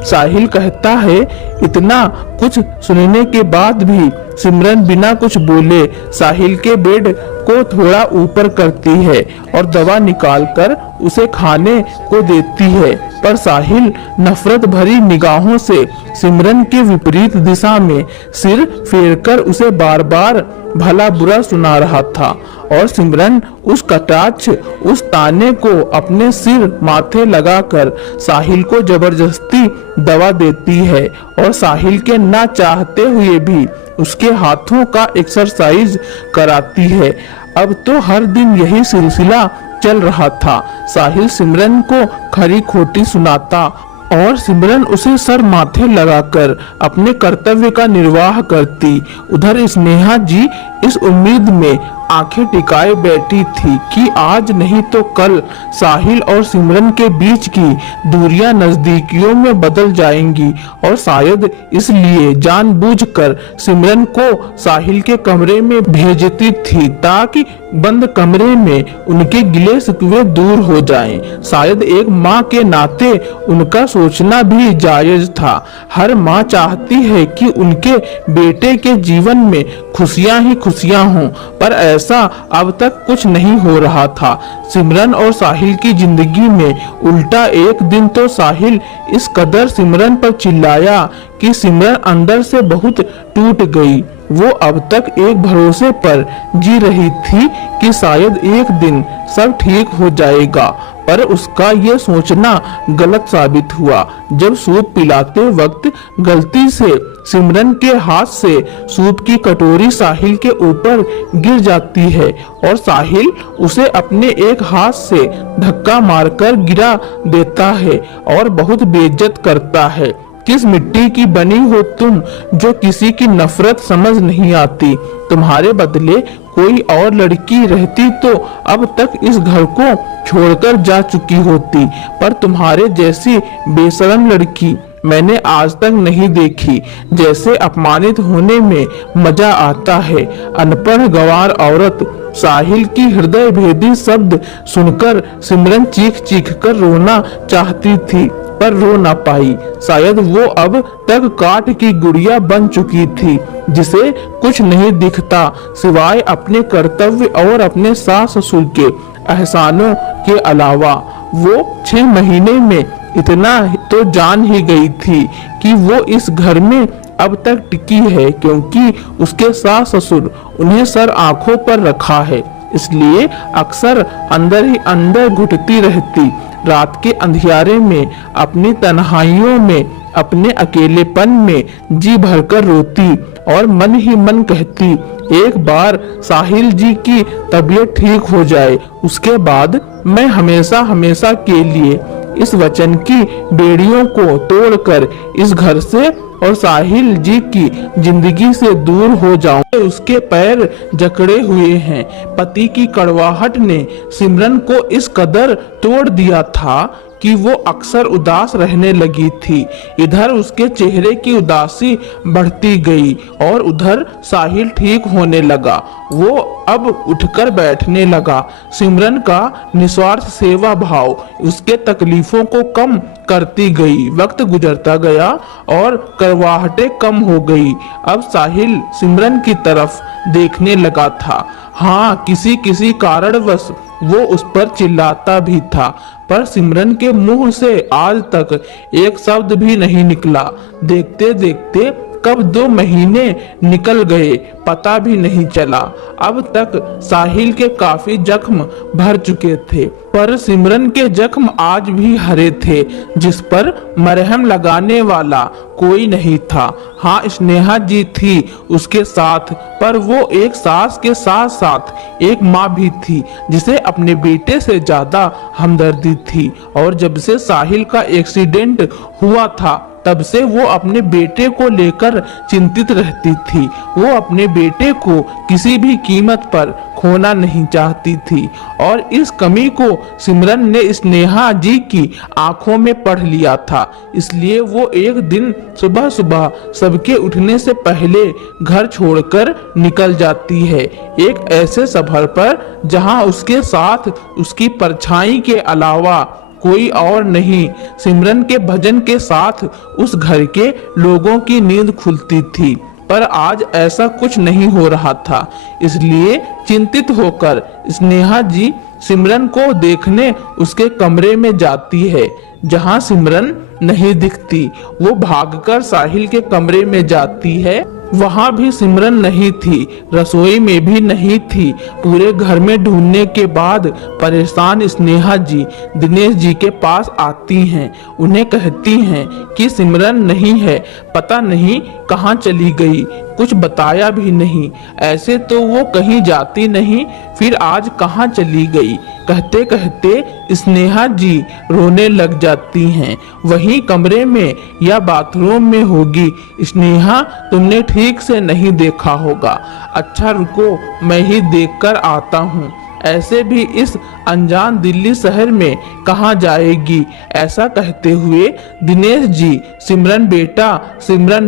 साहिल कहता है। इतना कुछ सुनने के बाद भी सिमरन बिना कुछ बोले साहिल के बेड को थोड़ा ऊपर करती है और दवा निकालकर उसे खाने को देती है, पर साहिल नफरत भरी निगाहों से सिमरन के विपरीत दिशा में सिर फेरकर उसे बार बार भला बुरा सुना रहा था और सिमरन उस कटाक्ष, उस ताने को अपने सिर माथे लगाकर साहिल को जबरदस्ती दवा देती है और साहिल के ना चाहते हुए भी उसके हाथों का एक्सरसाइज कराती है। अब तो हर दिन यही सिलसिला चल रहा था। साहिल सिमरन को खरी खोटी सुनाता और सिमरन उसे सर माथे लगाकर अपने कर्तव्य का निर्वाह करती। उधर स्नेहा जी इस उम्मीद में आंखें टिकाए बैठी थी कि आज नहीं तो कल साहिल और सिमरन के बीच की दूरियां नजदीकियों में बदल जाएंगी और शायद इसलिए जानबूझकर सिमरन को साहिल के कमरे में भेजती थी ताकि बंद कमरे में उनके गिले शिकवे दूर हो जाएं। शायद एक माँ के नाते उनका सोचना भी जायज था। हर माँ चाहती है कि उनके बेटे के जीवन में खुशियां ही खुशियां हों, पर ऐसा अब तक कुछ नहीं हो रहा था। सिमरन और साहिल की जिंदगी में उल्टा एक दिन तो साहिल इस कदर सिमरन पर चिल्लाया कि सिमरन अंदर से बहुत टूट गई। वो अब तक एक भरोसे पर जी रही थी कि शायद एक दिन सब ठीक हो जाएगा, पर उसका ये सोचना गलत साबित हुआ। जब सूप पिलाते वक्त गलती से सिमरन के हाथ से सूप की कटोरी साहिल के ऊपर गिर जाती है और साहिल उसे अपने एक हाथ से धक्का मारकर गिरा देता है और बहुत बेइज्जत करता है। किस मिट्टी की बनी हो तुम जो किसी की नफरत समझ नहीं आती। तुम्हारे बदले कोई और लड़की रहती तो अब तक इस घर को छोड़कर जा चुकी होती, पर तुम्हारे जैसी बेशरम लड़की मैंने आज तक नहीं देखी। जैसे अपमानित होने में मजा आता है। अनपढ़ गंवार औरत। साहिल की हृदय भेदी शब्द सुनकर सिमरन चीख चीख कर रोना चाहती थी, पर रो ना पाई। शायद वो अब तक काठ की गुड़िया बन चुकी थी जिसे कुछ नहीं दिखता सिवाय अपने कर्तव्य और अपने सास ससुर के एहसानों के अलावा। वो 6 महीने में इतना तो जान ही गई थी कि वो इस घर में अब तक टिकी है क्योंकि उसके सास ससुर उन्हें सर आंखों पर रखा है। इसलिए अक्सर अंदर ही अंदर घुटती रहती। रात के अंधियारे में अपनी तन्हाइयों में अपने अकेलेपन में जी भरकर रोती और मन ही मन कहती, एक बार साहिल जी की तबीयत ठीक हो जाए, उसके बाद मैं हमेशा हमेशा के लिए इस वचन की बेड़ियों को तोड़कर इस घर से और साहिल जी की जिंदगी से दूर हो जाऊं। उसके पैर जकड़े हुए हैं। पति की कड़वाहट ने सिमरन को इस कदर तोड़ दिया था कि वो अक्सर उदास रहने लगी थी। इधर उसके चेहरे की उदासी बढ़ती गई और उधर साहिल ठीक होने लगा। वो अब उठकर बैठने लगा। सिमरन का निस्वार्थ सेवा भाव उसके तकलीफों को कम करती गई। वक्त गुजरता गया और करवाहटें कम हो गई। अब साहिल सिमरन की तरफ देखने लगा था। हाँ, किसी किसी कारणवश वो उस पर चिल्लाता भी था, पर सिमरन के मुंह से आज तक एक शब्द भी नहीं निकला। देखते देखते कब 2 महीने निकल गए पता भी नहीं चला। अब तक साहिल के काफी जख्म भर चुके थे, पर सिमरन के जख्म आज भी हरे थे जिस पर मरहम लगाने वाला कोई नहीं था। हाँ, स्नेहा जी थी उसके साथ, पर वो एक सास के साथ साथ एक माँ भी थी जिसे अपने बेटे से ज्यादा हमदर्दी थी। और जब से साहिल का एक्सीडेंट हुआ था तब से वो अपने बेटे को लेकर चिंतित रहती थी। वो अपने बेटे को किसी भी कीमत पर खोना नहीं चाहती थी और इस कमी को सिमरन ने स्नेहा जी की आंखों में पढ़ लिया था। इसलिए वो एक दिन सुबह सुबह सबके उठने से पहले घर छोड़कर निकल जाती है, एक ऐसे सफर पर जहां उसके साथ उसकी परछाई के अलावा कोई और नहीं। सिमरन के भजन के साथ उस घर के लोगों की नींद खुलती थी, पर आज ऐसा कुछ नहीं हो रहा था। इसलिए चिंतित होकर स्नेहा जी सिमरन को देखने उसके कमरे में जाती है। जहां सिमरन नहीं दिखती, वो भागकर साहिल के कमरे में जाती है वहां भी सिमरन नहीं थी, रसोई में भी नहीं थी। पूरे घर में ढूंढने के बाद परेशान स्नेहा जी दिनेश जी के पास आती हैं। उन्हें कहती हैं कि सिमरन नहीं है, पता नहीं कहाँ चली गई, कुछ बताया भी नहीं। ऐसे तो वो कहीं जाती नहीं, फिर आज कहाँ चली गई। कहते कहते स्नेहा जी रोने लग जाती हैं। वहीं कमरे में या बाथरूम में होगी। स्नेहा, तुमने ठीक से नहीं देखा होगा। अच्छा रुको, मैं ही देखकर आता हूँ। ऐसे भी इस अनजान दिल्ली शहर में कहाँ जाएगी। ऐसा कहते हुए दिनेश जी सिमरन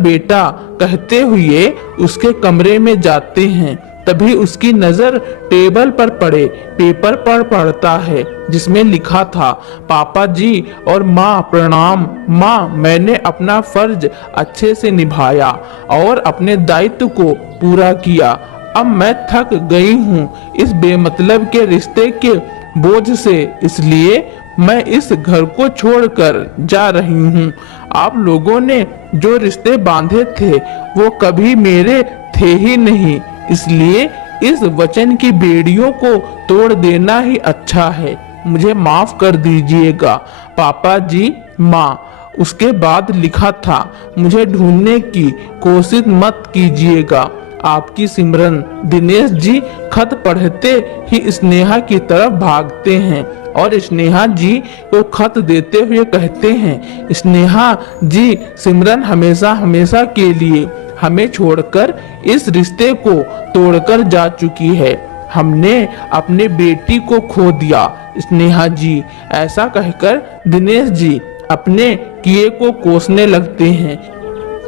बेटा कहते हुए उसके कमरे में जाते हैं। तभी उसकी नजर टेबल पर पड़े पेपर पर पड़ता है, जिसमें लिखा था, पापा जी और माँ प्रणाम। माँ, मैंने अपना फर्ज अच्छे से निभाया और अपने दायित्व को पूरा किया। अब मैं थक गई हूँ इस बेमतलब के रिश्ते के बोझ से, इसलिए मैं इस घर को छोड़कर जा रही हूँ। आप लोगों ने जो रिश्ते बांधे थे वो कभी मेरे थे ही नहीं, इसलिए इस वचन की बेड़ियों को तोड़ देना ही अच्छा है। मुझे माफ कर दीजिएगा पापा जी, माँ। उसके बाद लिखा था, मुझे ढूंढने की कोशिश मत कीजिएगा, आपकी सिमरन। दिनेश जी खत पढ़ते ही स्नेहा की तरफ भागते हैं और स्नेहा जी को खत देते हुए कहते हैं, स्नेहा जी, सिमरन हमेशा हमेशा के लिए हमें छोड़कर इस रिश्ते को तोड़कर जा चुकी है। हमने अपने बेटी को खो दिया स्नेहा जी। ऐसा कहकर दिनेश जी अपने किए को कोसने लगते हैं।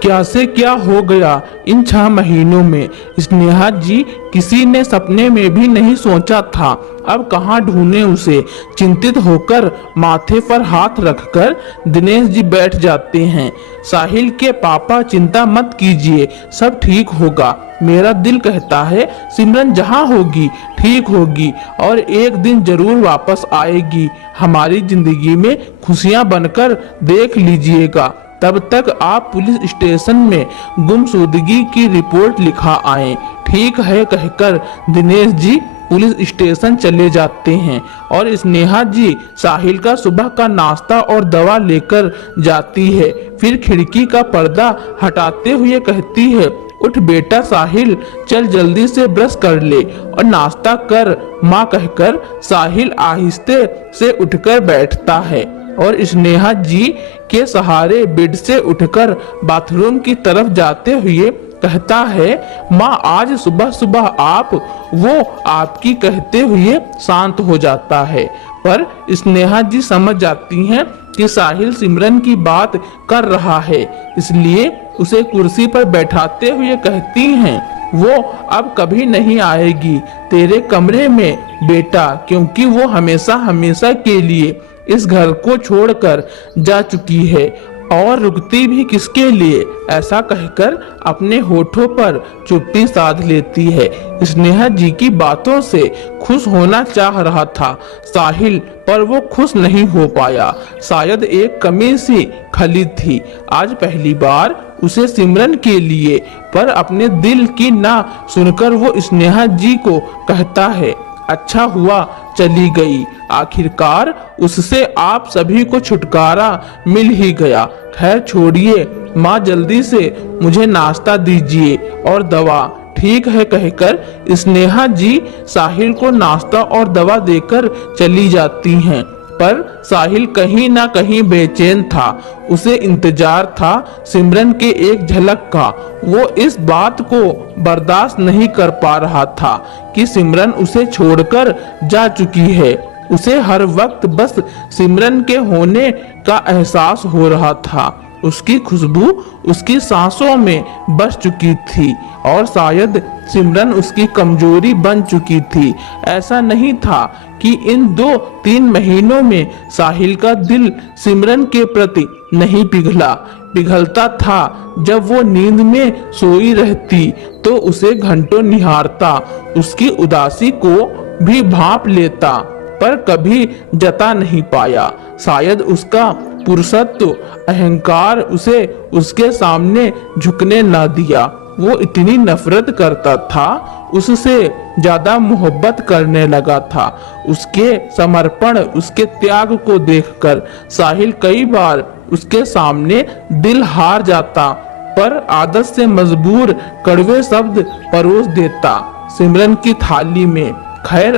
क्या से क्या हो गया इन 6 महीनों में, स्नेहा जी किसी ने सपने में भी नहीं सोचा था। अब कहाँ ढूंढे उसे। चिंतित होकर माथे पर हाथ रखकर दिनेश जी बैठ जाते हैं। साहिल के पापा, चिंता मत कीजिए, सब ठीक होगा। मेरा दिल कहता है सिमरन जहाँ होगी ठीक होगी और एक दिन जरूर वापस आएगी। हमारी जिंदगी में खुशियाँ बनकर देख लीजिएगा। तब तक आप पुलिस स्टेशन में गुमशुदगी की रिपोर्ट लिखा आए। ठीक है कहकर दिनेश जी पुलिस स्टेशन चले जाते हैं और स्नेहा जी साहिल का सुबह का नाश्ता और दवा लेकर जाती है। फिर खिड़की का पर्दा हटाते हुए कहती है, उठ बेटा साहिल, चल जल्दी से ब्रश कर ले और नाश्ता कर। माँ कहकर साहिल आहिस्ते से उठकर बैठता है और स्नेहा जी के सहारे बेड से उठकर बाथरूम की तरफ जाते हुए कहता है, माँ आज सुबह सुबह आप, वो आपकी कहते हुए शांत हो जाता है। पर स्नेहा जी समझ जाती हैं कि साहिल सिमरन की बात कर रहा है, इसलिए उसे कुर्सी पर बैठाते हुए कहती हैं, वो अब कभी नहीं आएगी तेरे कमरे में बेटा, क्योंकि वो हमेशा हमेशा के लिए इस घर को छोड़कर जा चुकी है और रुकती भी किसके लिए। ऐसा कहकर अपने होठों पर चुप्पी साध लेती है। स्नेहा जी की बातों से खुश होना चाह रहा था साहिल, पर वो खुश नहीं हो पाया। शायद एक कमी सी खली थी आज पहली बार उसे सिमरन के लिए। पर अपने दिल की ना सुनकर वो स्नेहा जी को कहता है, अच्छा हुआ चली गई, आखिरकार उससे आप सभी को छुटकारा मिल ही गया। खैर छोड़िए माँ, जल्दी से मुझे नाश्ता दीजिए और दवा। ठीक है कहकर स्नेहा जी साहिल को नाश्ता और दवा देकर चली जाती हैं। पर साहिल कहीं ना कहीं बेचैन था। उसे इंतजार था सिमरन के एक झलक का। वो इस बात को बर्दाश्त नहीं कर पा रहा था कि सिमरन उसे छोड़कर जा चुकी है। उसे हर वक्त बस सिमरन के होने का एहसास हो रहा था। उसकी खुशबू उसकी सांसों में बस चुकी थी और शायद सिमरन उसकी कमजोरी बन चुकी थी। ऐसा नहीं था कि इन 2-3 महीनों में साहिल का दिल सिमरन के प्रति नहीं पिघलता था। जब वो नींद में सोई रहती तो उसे घंटों निहारता, उसकी उदासी को भी भांप लेता, पर कभी जता नहीं पाया। शायद उसका पुरुषत्व अहंकार उसे उसके सामने झुकने न दिया। वो इतनी नफरत करता था, उससे ज्यादा मोहब्बत करने लगा था। उसके समर्पण, उसके त्याग को देखकर साहिल कई बार उसके सामने दिल हार जाता, पर आदत से मजबूर कड़वे शब्द परोस देता सिमरन की थाली में। खैर,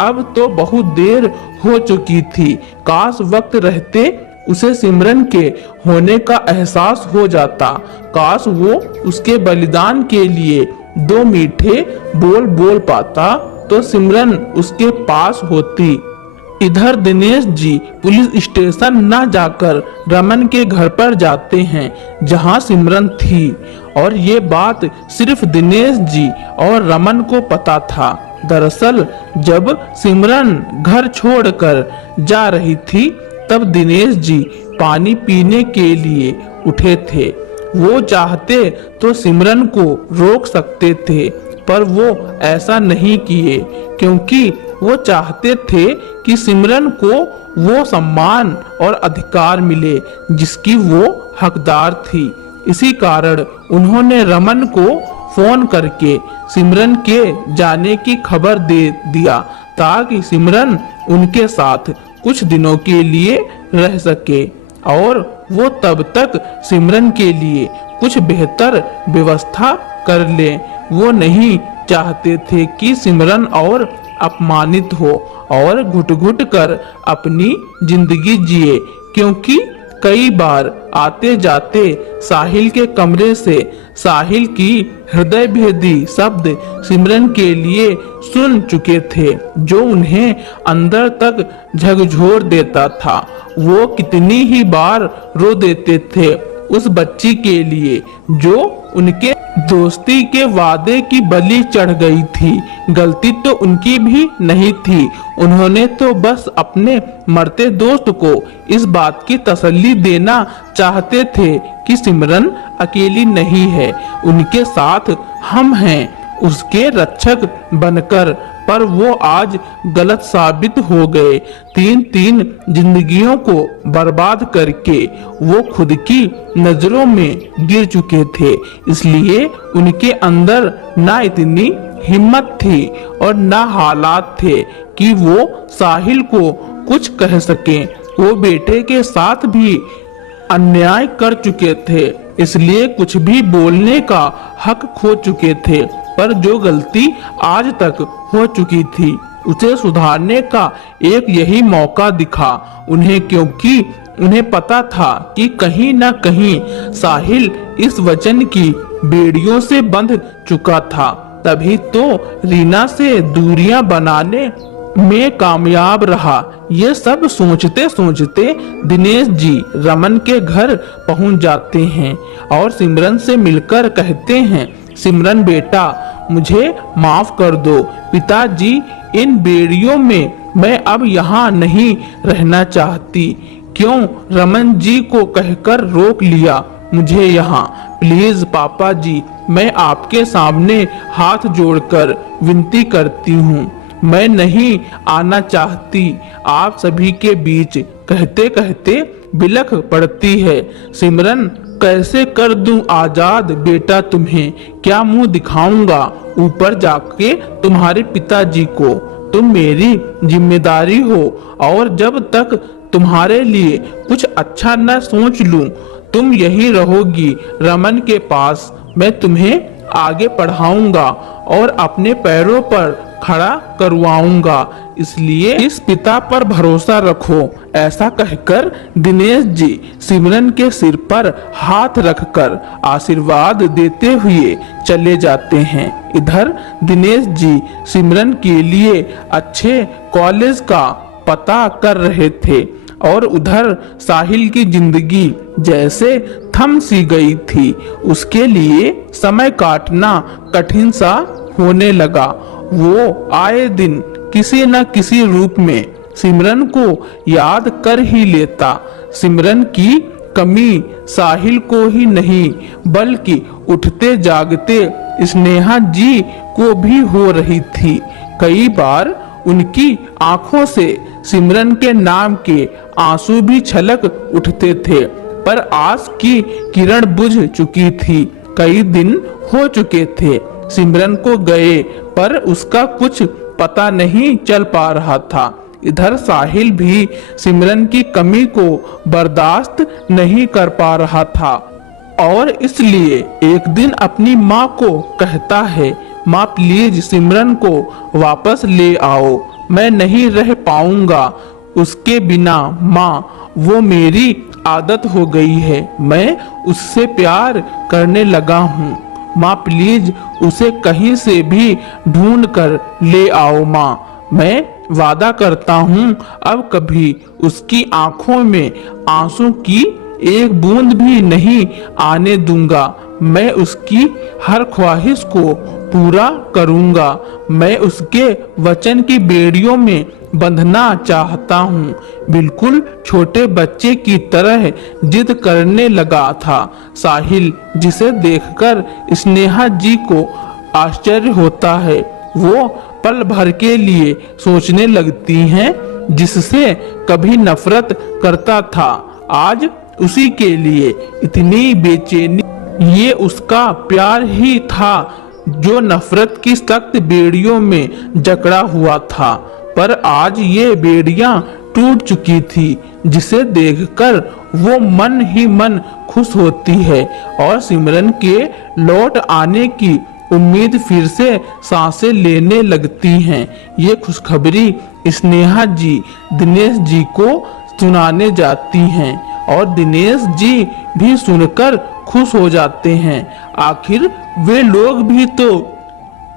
अब तो बहुत देर हो चुकी थी। काश वक्त रहते उसे सिमरन के होने का एहसास हो जाता। काश वो उसके बलिदान के लिए दो मीठे बोल बोल पाता तो सिमरन उसके पास होती। इधर दिनेश जी पुलिस स्टेशन न जाकर रमन के घर पर जाते हैं जहां सिमरन थी, और ये बात सिर्फ दिनेश जी और रमन को पता था। दरअसल जब सिमरन घर छोड़कर जा रही थी तब दिनेश जी पानी पीने के लिए उठे थे। वो चाहते तो सिमरन को रोक सकते थे, पर वो ऐसा नहीं किए, क्योंकि वो चाहते थे कि सिमरन को वो सम्मान और अधिकार मिले जिसकी वो हकदार थी। इसी कारण उन्होंने रमन को फोन करके सिमरन के जाने की खबर दे दिया, ताकि सिमरन उनके साथ कुछ दिनों के लिए रह सके और वो तब तक सिमरन के लिए कुछ बेहतर व्यवस्था कर ले। वो नहीं चाहते थे कि सिमरन और अपमानित हो और घुट घुट कर अपनी जिंदगी जिए, क्योंकि कई बार आते जाते साहिल के कमरे से साहिल की हृदय भेदी शब्द सिमरन के लिए सुन चुके थे, जो उन्हें अंदर तक झकझोर देता था। वो कितनी ही बार रो देते थे उस बच्ची के लिए जो उनके दोस्ती के वादे की बलि चढ़ गई थी। गलती तो उनकी भी नहीं थी, उन्होंने तो बस अपने मरते दोस्त को इस बात की तसल्ली देना चाहते थे कि सिमरन अकेली नहीं है, उनके साथ हम हैं उसके रक्षक बनकर। पर वो आज गलत साबित हो गए। तीन जिंदगियों को बर्बाद करके वो खुद की नजरों में गिर चुके थे, इसलिए उनके अंदर ना इतनी हिम्मत थी और ना हालात थे कि वो साहिल को कुछ कह सकें। वो बेटे के साथ भी अन्याय कर चुके थे, इसलिए कुछ भी बोलने का हक खो चुके थे। पर जो गलती आज तक हो चुकी थी उसे सुधारने का एक यही मौका दिखा उन्हें, क्योंकि उन्हें पता था कि कहीं न कहीं साहिल इस वचन की बेड़ियों से बंध चुका था। तभी तो रीना से दूरियां बनाने में कामयाब रहा। ये सब सोचते सोचते दिनेश जी रमन के घर पहुंच जाते हैं और सिमरन से मिलकर कहते हैं, सिमरन बेटा, मुझे माफ कर दो। पिताजी, इन बेड़ियों में मैं अब यहाँ नहीं रहना चाहती। क्यों रमन जी को कहकर रोक लिया मुझे यहाँ? प्लीज पापा जी, मैं आपके सामने हाथ जोड़कर विनती करती हूँ, मैं नहीं आना चाहती आप सभी के बीच। कहते कहते बिलख पड़ती है। सिमरन, कैसे कर दूं आजाद बेटा तुम्हें? क्या मुंह दिखाऊंगा ऊपर जाके तुम्हारे पिताजी को? तुम मेरी जिम्मेदारी हो और जब तक तुम्हारे लिए कुछ अच्छा न सोच लूं तुम यही रहोगी रमन के पास। मैं तुम्हें आगे पढ़ाऊंगा और अपने पैरों पर खड़ा करवाऊंगा, इसलिए इस पिता पर भरोसा रखो। ऐसा कहकर दिनेश जी सिमरन के सिर पर हाथ रखकर आशीर्वाद देते हुए चले जाते हैं। इधर दिनेश जी सिमरन के लिए अच्छे कॉलेज का पता कर रहे थे और उधर साहिल की जिंदगी जैसे थम सी गई थी। उसके लिए समय काटना कठिन सा होने लगा। वो आए दिन किसी न किसी रूप में सिमरन को याद कर ही लेता। सिमरन की कमी साहिल को ही नहीं बल्कि उठते जागते स्नेहा जी को भी हो रही थी। कई बार उनकी आंखों से सिमरन के नाम के आंसू भी छलक उठते थे, पर आस की किरण बुझ चुकी थी। कई दिन हो चुके थे सिमरन को गए, पर उसका कुछ पता नहीं चल पा रहा था। इधर साहिल भी सिमरन की कमी को बर्दाश्त नहीं कर पा रहा था और इसलिए एक दिन अपनी माँ को कहता है, माँ प्लीज सिमरन को वापस ले आओ, मैं नहीं रह पाऊंगा उसके बिना। माँ, वो मेरी आदत हो गई है, मैं उससे प्यार करने लगा हूँ। माँ प्लीज उसे कहीं से भी ढूंढ कर ले आओ माँ, मैं वादा करता हूँ अब कभी उसकी आंखों में आंसू की एक बूंद भी नहीं आने दूंगा। मैं उसकी हर ख्वाहिश को पूरा करूंगा। मैं उसके वचन की बेड़ियों में बंधना चाहता हूँ। बिल्कुल छोटे बच्चे की तरह जिद करने लगा था साहिल, जिसे देखकर स्नेहा जी को आश्चर्य होता है। वो पल भर के लिए सोचने लगती हैं, जिससे कभी नफरत करता था आज उसी के लिए इतनी बेचैनी। ये उसका प्यार ही था जो नफरत की सख्त बेड़ियों में जकड़ा हुआ था, पर आज ये बेड़ियां टूट चुकी थी, जिसे देखकर वो मन ही मन खुश होती है और सिमरन के लौट आने की उम्मीद फिर से सांसें लेने लगती हैं। ये खुशखबरी स्नेहा जी दिनेश जी को सुनाने जाती हैं और दिनेश जी भी सुनकर खुश हो जाते हैं। आखिर वे लोग भी तो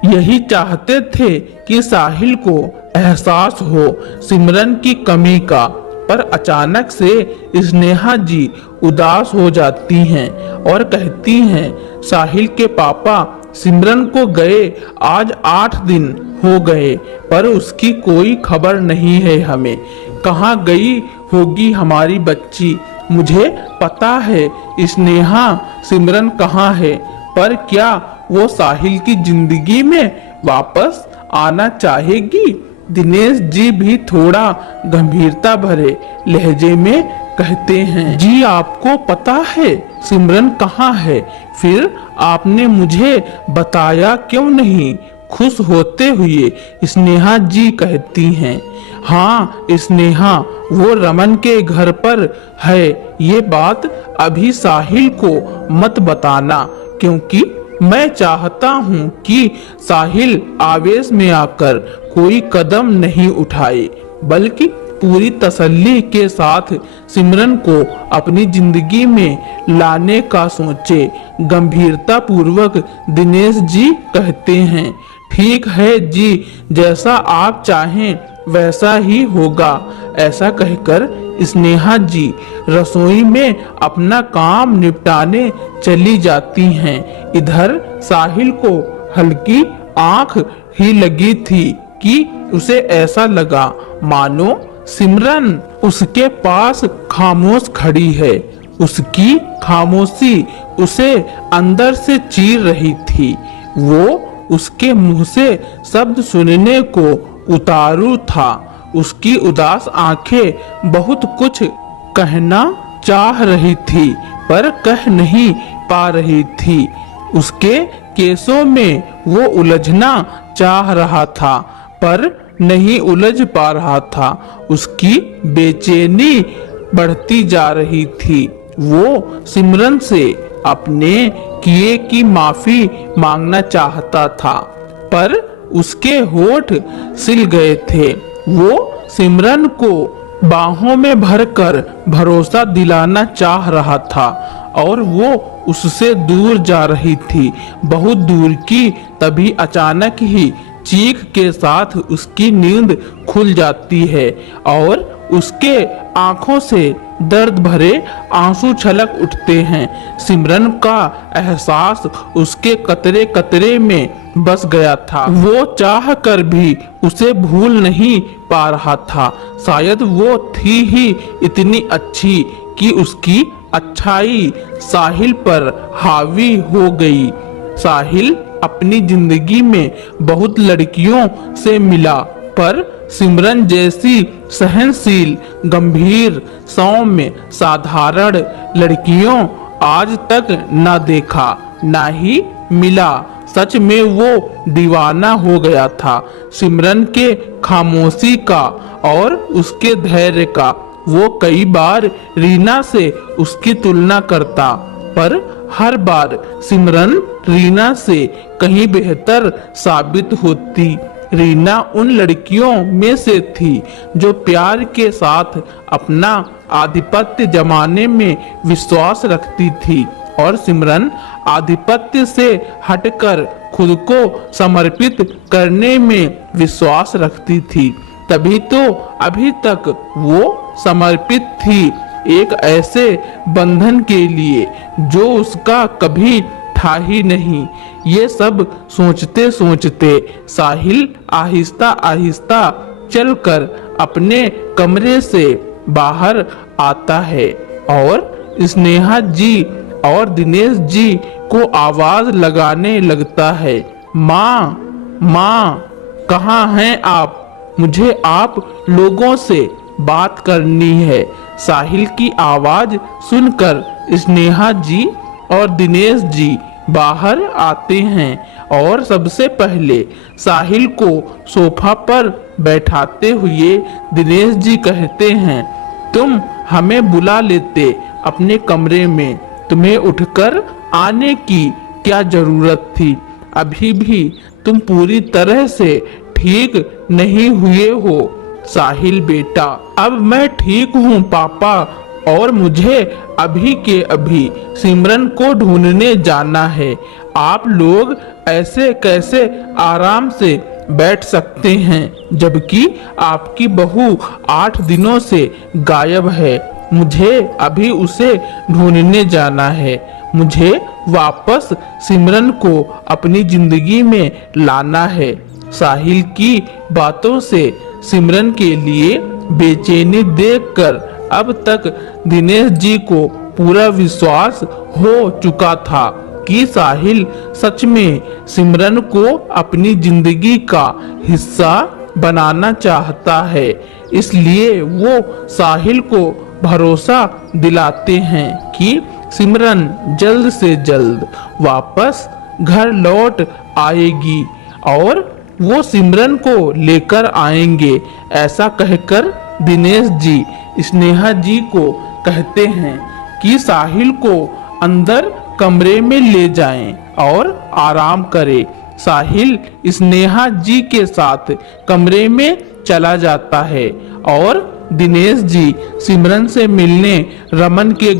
यही चाहते थे कि साहिल को एहसास हो सिमरन की कमी का, पर अचानक से स्नेहा जी उदास हो जाती हैं और कहती हैं, साहिल के पापा सिमरन को गए आज 8 दिन हो गए, पर उसकी कोई खबर नहीं है। हमें कहाँ गई होगी हमारी बच्ची? मुझे पता है स्नेहा सिमरन कहाँ है, पर क्या वो साहिल की जिंदगी में वापस आना चाहेगी? दिनेश जी भी थोड़ा गंभीरता भरे लहजे में कहते हैं, जी आपको पता है सिमरन कहाँ है, फिर आपने मुझे बताया क्यों नहीं? खुश होते हुए स्नेहा जी कहती हैं, हाँ स्नेहा, वो रमन के घर पर है। ये बात अभी साहिल को मत बताना, क्योंकि मैं चाहता हूँ कि साहिल आवेश में आकर कोई कदम नहीं उठाए, बल्कि पूरी तसल्ली के साथ सिमरन को अपनी जिंदगी में लाने का सोचे। गंभीरता पूर्वक दिनेश जी कहते हैं, ठीक है जी, जैसा आप चाहें वैसा ही होगा। ऐसा कहकर स्नेहा जी रसोई में अपना काम निपटाने चली जाती हैं। इधर साहिल को हल्की आंख ही लगी थी कि उसे ऐसा लगा मानो सिमरन उसके पास खामोश खड़ी है। उसकी खामोशी उसे अंदर से चीर रही थी। वो उसके मुंह से शब्द सुनने को उतारू था। उसकी उदास आंखें बहुत कुछ कहना चाह रही थी, पर कह नहीं पा रही थी। उसके केसों में वो उलझना चाह रहा था, पर नहीं उलझ पा रहा था। उसकी बेचैनी बढ़ती जा रही थी। वो सिमरन से अपने किए की माफी मांगना चाहता था, पर उसके होठ सिल गए थे। वो सिमरन को बाहों में भरकर भरोसा दिलाना चाह रहा था और वो उससे दूर जा रही थी, बहुत दूर की। तभी अचानक ही चीख के साथ उसकी नींद खुल जाती है और उसके आंखों से दर्द भरे आंसू छलक उठते हैं। सिमरन का एहसास उसके कतरे कतरे में बस गया था। वो चाह कर भी उसे भूल नहीं पा रहा था। शायद वो थी ही इतनी अच्छी कि उसकी अच्छाई साहिल पर हावी हो गई। साहिल अपनी जिंदगी में बहुत लड़कियों से मिला, पर सिमरन जैसी सहनशील, गंभीर, सौम्य, साधारण लड़कियों आज तक न देखा। ना ही मिला। सच में वो दीवाना हो गया था सिमरन के खामोशी का और उसके धैर्य का। वो कई बार रीना से उसकी तुलना करता, पर हर बार सिमरन रीना से कहीं बेहतर साबित होती। रीना उन लड़कियों में से थी जो प्यार के साथ अपना आधिपत्य जमाने में विश्वास रखती थी, और सिमरन आधिपत्य से हटकर खुद को समर्पित करने में विश्वास रखती थी। तभी तो अभी तक वो समर्पित थी एक ऐसे बंधन के लिए जो उसका कभी था ही नहीं। ये सब सोचते सोचते साहिल आहिस्ता आहिस्ता चलकर अपने कमरे से बाहर आता है और स्नेहा जी और दिनेश जी को आवाज लगाने लगता है, माँ माँ कहाँ हैं आप? मुझे आप लोगों से बात करनी है। साहिल की आवाज सुनकर स्नेहा जी और दिनेश जी बाहर आते हैं और सबसे पहले साहिल को सोफा पर बैठाते हुए दिनेश जी कहते हैं, तुम हमें बुला लेते अपने कमरे में, तुम्हें उठकर आने की क्या जरूरत थी? अभी भी तुम पूरी तरह से ठीक नहीं हुए हो। साहिल बेटा, अब मैं ठीक हूँ पापा, और मुझे अभी के अभी सिमरन को ढूंढने जाना है। आप लोग ऐसे कैसे आराम से बैठ सकते हैं जबकि आपकी बहू 8 दिनों से गायब है? मुझे अभी उसे ढूंढने जाना है। मुझे वापस सिमरन को अपनी जिंदगी में लाना है। साहिल की बातों से सिमरन के लिए बेचैनी देखकर अब तक दिनेश जी को पूरा विश्वास हो चुका था कि साहिल सच में सिमरन को अपनी जिंदगी का हिस्सा बनाना चाहता है। इसलिए वो साहिल को भरोसा दिलाते हैं कि सिमरन जल्द से जल्द वापस घर लौट आएगी और वो सिमरन को लेकर आएंगे। ऐसा कहकर दिनेश जी स्नेहा जी को कहते हैं कि साहिल को अंदर कमरे में ले जाएं और आराम करे। साहिल स्नेहा जी के साथ कमरे में चला जाता है और दिनेश जी सिमरन से मिलने रमन के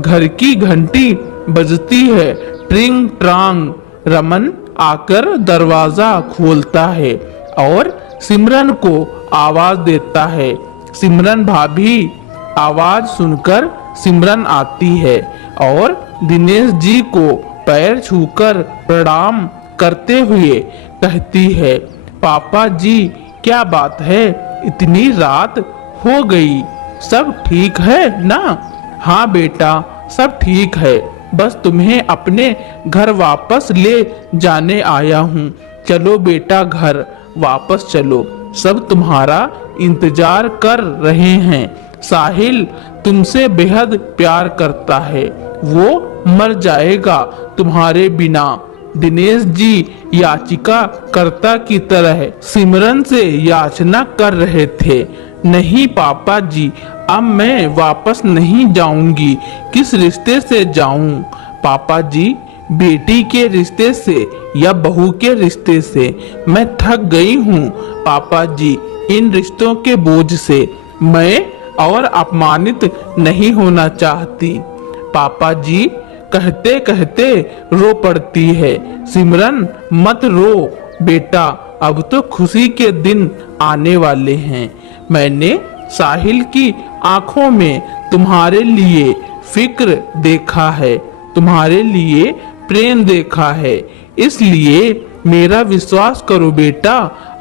घर की घंटी बजती है। ट्रिंग ट्रांग। रमन आकर दरवाजा खोलता है और सिमरन को आवाज देता है, सिमरन भाभी। आवाज सुनकर सिमरन आती है और दिनेश जी को पैर छूकर प्रणाम करते हुए कहती है, पापा जी क्या बात है, इतनी रात हो गई, सब ठीक है ना? हाँ बेटा, सब ठीक है, बस तुम्हें अपने घर वापस ले जाने आया हूँ। चलो बेटा, घर वापस चलो, सब तुम्हारा इंतजार कर रहे हैं। साहिल तुमसे बेहद प्यार करता है, वो मर जाएगा तुम्हारे बिना। दिनेश जी याचिका कर्ता की तरह सिमरन से याचना कर रहे थे। नहीं पापा जी, अब मैं वापस नहीं जाऊंगी। किस रिश्ते से जाऊं पापा जी? बेटी के रिश्ते से या बहू के रिश्ते से? मैं थक गई हूँ पापा जी इन रिश्तों के बोझ से। मैं और अपमानित नहीं होना चाहती। पापा जी कहते कहते रो पड़ती है। सिमरन मत रो बेटा, अब तो खुशी के दिन आने वाले हैं। मैंने साहिल की आंखों में तुम्हारे लिए फिक्र देखा है, तुम्हारे लिए प्रेम देखा है, इसलिए मेरा विश्वास करो बेटा,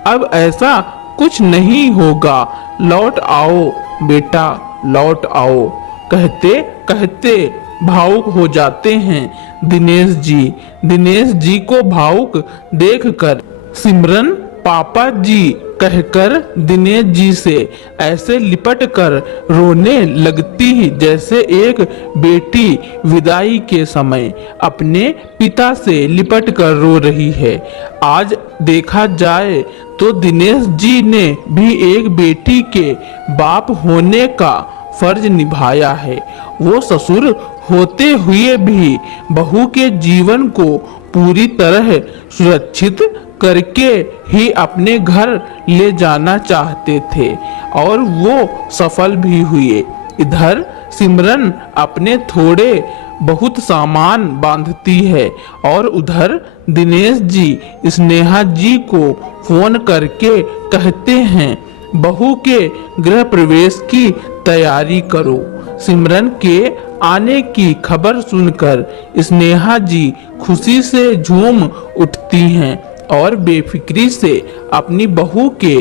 अब ऐसा कुछ नहीं होगा। लौट आओ बेटा, लौट आओ। कहते कहते भावुक हो जाते हैं दिनेश जी। दिनेश जी को भावुक देखकर सिमरन पापा जी कहकर दिनेश जी से ऐसे लिपट कर रोने लगती जैसे एक बेटी विदाई के समय अपने पिता से लिपट कर रो रही है। आज देखा जाए तो दिनेश जी ने भी एक बेटी के बाप होने का फर्ज निभाया है। वो ससुर होते हुए भी बहू के जीवन को पूरी तरह सुरक्षित करके ही अपने घर ले जाना चाहते थे और वो सफल भी हुए। इधर सिमरन अपने थोड़े बहुत सामान बांधती है और उधर दिनेश जी स्नेहा जी को फोन करके कहते हैं बहू के गृह प्रवेश की तैयारी करो। सिमरन के आने की खबर सुनकर स्नेहा जी खुशी से झूम उठती हैं और बेफिक्री से अपनी बहू के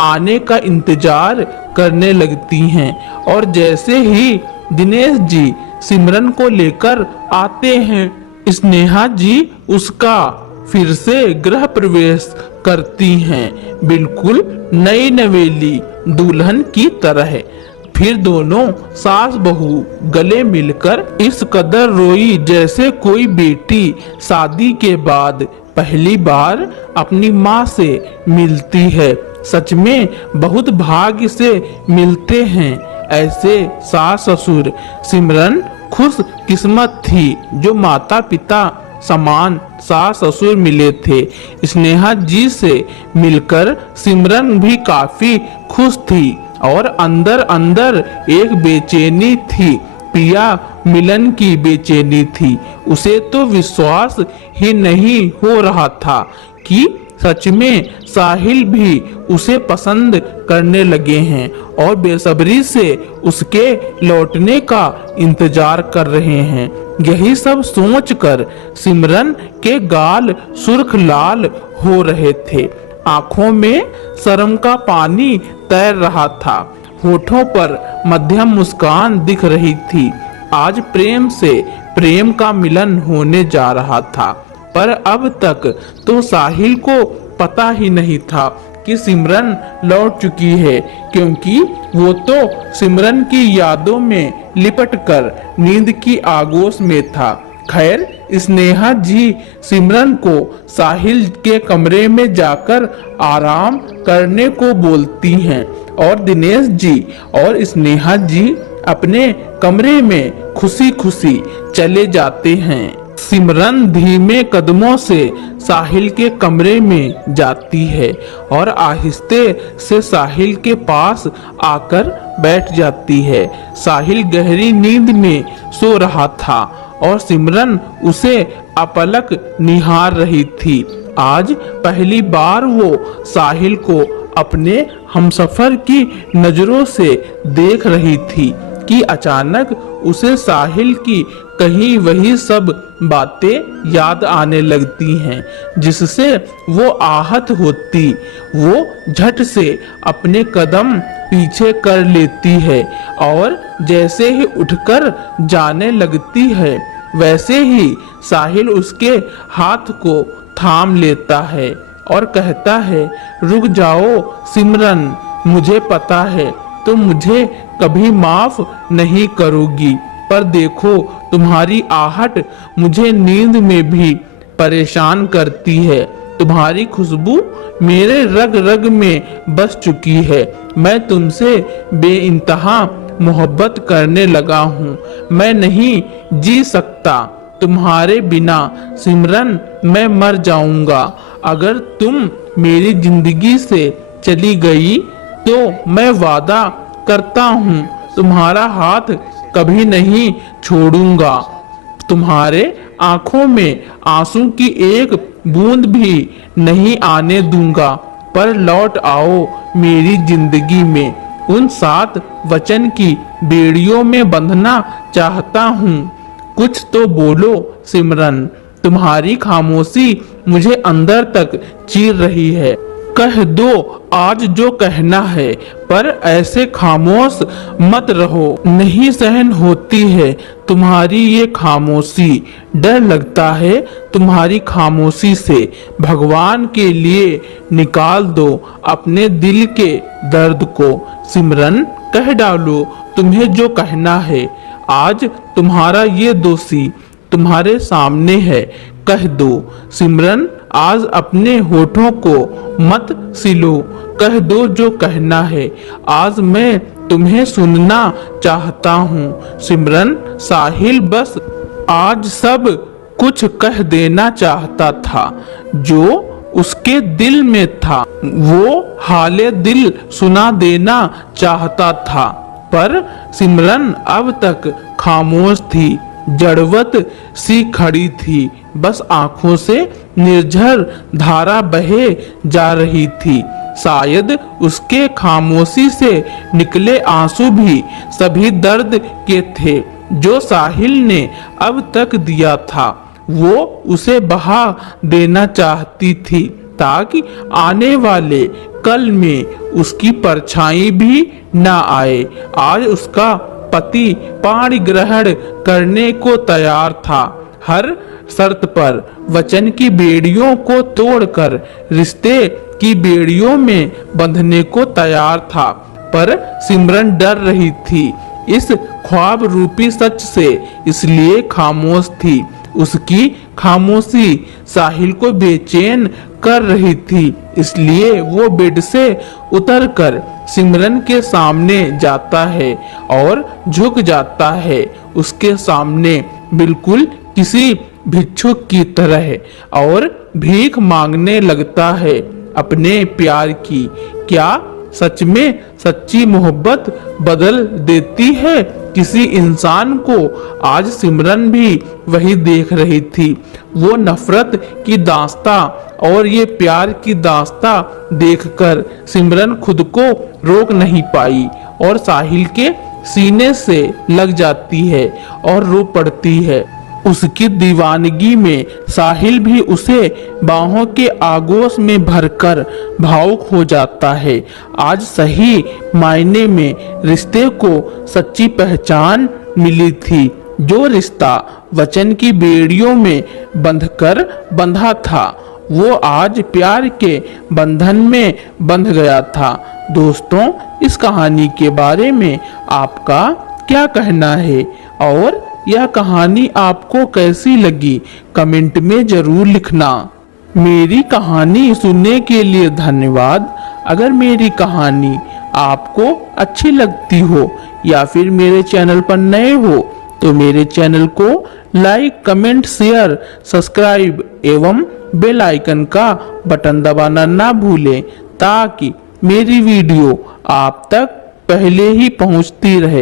आने का इंतजार करने लगती हैं। और जैसे ही दिनेश जी सिमरन को लेकर आते हैं, स्नेहा जी उसका फिर से गृह प्रवेश करती हैं, बिल्कुल नई नवेली दुल्हन की तरह। फिर दोनों सास बहू गले मिलकर इस कदर रोई जैसे कोई बेटी शादी के बाद पहली बार अपनी माँ से मिलती है। सच में बहुत भाग्य से मिलते हैं ऐसे सास ससुर। सिमरन खुश किस्मत थी जो माता पिता समान सास ससुर मिले थे। स्नेहा जी से मिलकर सिमरन भी काफी खुश थी और अंदर अंदर एक बेचैनी थी, पिया मिलन की बेचैनी थी। उसे तो विश्वास ही नहीं हो रहा था कि सच में साहिल भी उसे पसंद करने लगे हैं और बेसब्री से उसके लौटने का इंतजार कर रहे हैं। यही सब सोचकर सिमरन के गाल सुर्ख लाल हो रहे थे, आंखों में शर्म का पानी तैर रहा था, होठों पर मध्यम मुस्कान दिख रही थी। आज प्रेम से प्रेम का मिलन होने जा रहा था, पर अब तक तो साहिल को पता ही नहीं था कि सिमरन लौट चुकी है, क्योंकि वो तो सिमरन की यादों में लिपट कर नींद की आगोश में था। खैर, स्नेहा जी सिमरन को साहिल के कमरे में जाकर आराम करने को बोलती हैं और दिनेश जी और स्नेहा जी अपने कमरे में खुशी खुशी चले जाते हैं। सिमरन धीमे कदमों से साहिल के कमरे में जाती है और आहिस्ते से साहिल के पास आकर बैठ जाती है। साहिल गहरी नींद में सो रहा था और सिमरन उसे अपलक निहार रही थी। आज पहली बार वो साहिल को अपने हमसफर की नजरों से देख रही थी कि अचानक उसे साहिल की कहीं वही सब बातें याद आने लगती हैं जिससे वो आहत होती। वो झट से अपने कदम पीछे कर लेती है और जैसे ही उठकर जाने लगती है वैसे ही साहिल उसके हाथ को थाम लेता है और कहता है, रुक जाओ सिमरन, मुझे पता है तुम मुझे कभी माफ नहीं करोगी, पर देखो तुम्हारी आहट मुझे नींद में भी परेशान करती है। तुम्हारी खुशबू मेरे रग रग में बस चुकी है। मैं तुमसे बेइंतहा मोहब्बत करने लगा हूँ। मैं नहीं जी सकता तुम्हारे बिना सिमरन, मैं मर जाऊंगा। अगर तुम मेरी जिंदगी से चली गई तो मैं वादा करता हूँ तुम्हारा हाथ कभी नहीं छोड़ूंगा। तुम्हारे आंखों में आंसू की एक बूंद भी नहीं आने दूंगा, पर लौट आओ मेरी जिंदगी में। उन 7 वचन की बेड़ियों में बंधना चाहता हूँ। कुछ तो बोलो सिमरन, तुम्हारी खामोशी मुझे अंदर तक चीर रही है। कह दो आज जो कहना है, पर ऐसे खामोश मत रहो, नहीं सहन होती है तुम्हारी ये खामोशी, डर लगता है तुम्हारी खामोशी से, भगवान के लिए निकाल दो अपने दिल के दर्द को, सिमरन कह डालो तुम्हें जो कहना है, आज तुम्हारा ये दोषी तुम्हारे सामने है, कह दो सिमरन आज अपने होठों को मत सिलो, कह दो जो कहना है, आज मैं तुम्हें सुनना चाहता हूँ, सिमरन साहिल बस आज सब कुछ कह देना चाहता था, जो उसके दिल में था वो हाले दिल सुना देना चाहता था, पर सिमरन अब तक खामोश थी, जड़वत सी खड़ी थी, बस आंखों से निर्झर धारा बहे जा रही थी, शायद उसके खामोशी से निकले आंसू भी सभी दर्द के थे, जो साहिल ने अब तक दिया था वो उसे बहा देना चाहती थी, ताकि आने वाले कल में उसकी परछाई भी ना आए। आज उसका पति पाणी ग्रहण करने को तैयार था, हर शर्त पर वचन की बेड़ियों को तोड़कर रिश्ते की बेड़ियों में बंधने को तैयार था, पर सिमरन डर रही थी इस ख्वाब रूपी सच से, इसलिए खामोश थी। उसकी खामोशी साहिल को बेचैन कर रही थी, इसलिए वो बेड से उतरकर सिमरन के सामने जाता है और झुक जाता है उसके सामने, बिल्कुल किसी भिक्षुक की तरह, और भीख मांगने लगता है अपने प्यार की। क्या सच में सच्ची मोहब्बत बदल देती है किसी इंसान को? आज सिमरन भी वही देख रही थी, वो नफरत की दास्तां और ये प्यार की दास्तां देखकर सिमरन खुद को रोक नहीं पाई और साहिल के सीने से लग जाती है और रो पड़ती है। उसकी दीवानगी में साहिल भी उसे बाहों के आगोश में भरकर भावुक हो जाता है। आज सही मायने में रिश्ते को सच्ची पहचान मिली थी, जो रिश्ता वचन की बेड़ियों में बंधकर बंधा था वो आज प्यार के बंधन में बंध गया था। दोस्तों, इस कहानी के बारे में आपका क्या कहना है और यह कहानी आपको कैसी लगी कमेंट में जरूर लिखना। मेरी कहानी सुनने के लिए धन्यवाद। अगर मेरी कहानी आपको अच्छी लगती हो या फिर मेरे चैनल पर नए हो तो मेरे चैनल को लाइक, कमेंट, शेयर, सब्सक्राइब एवं बेल आइकन का बटन दबाना ना भूलें, ताकि मेरी वीडियो आप तक पहले ही पहुंचती रहे।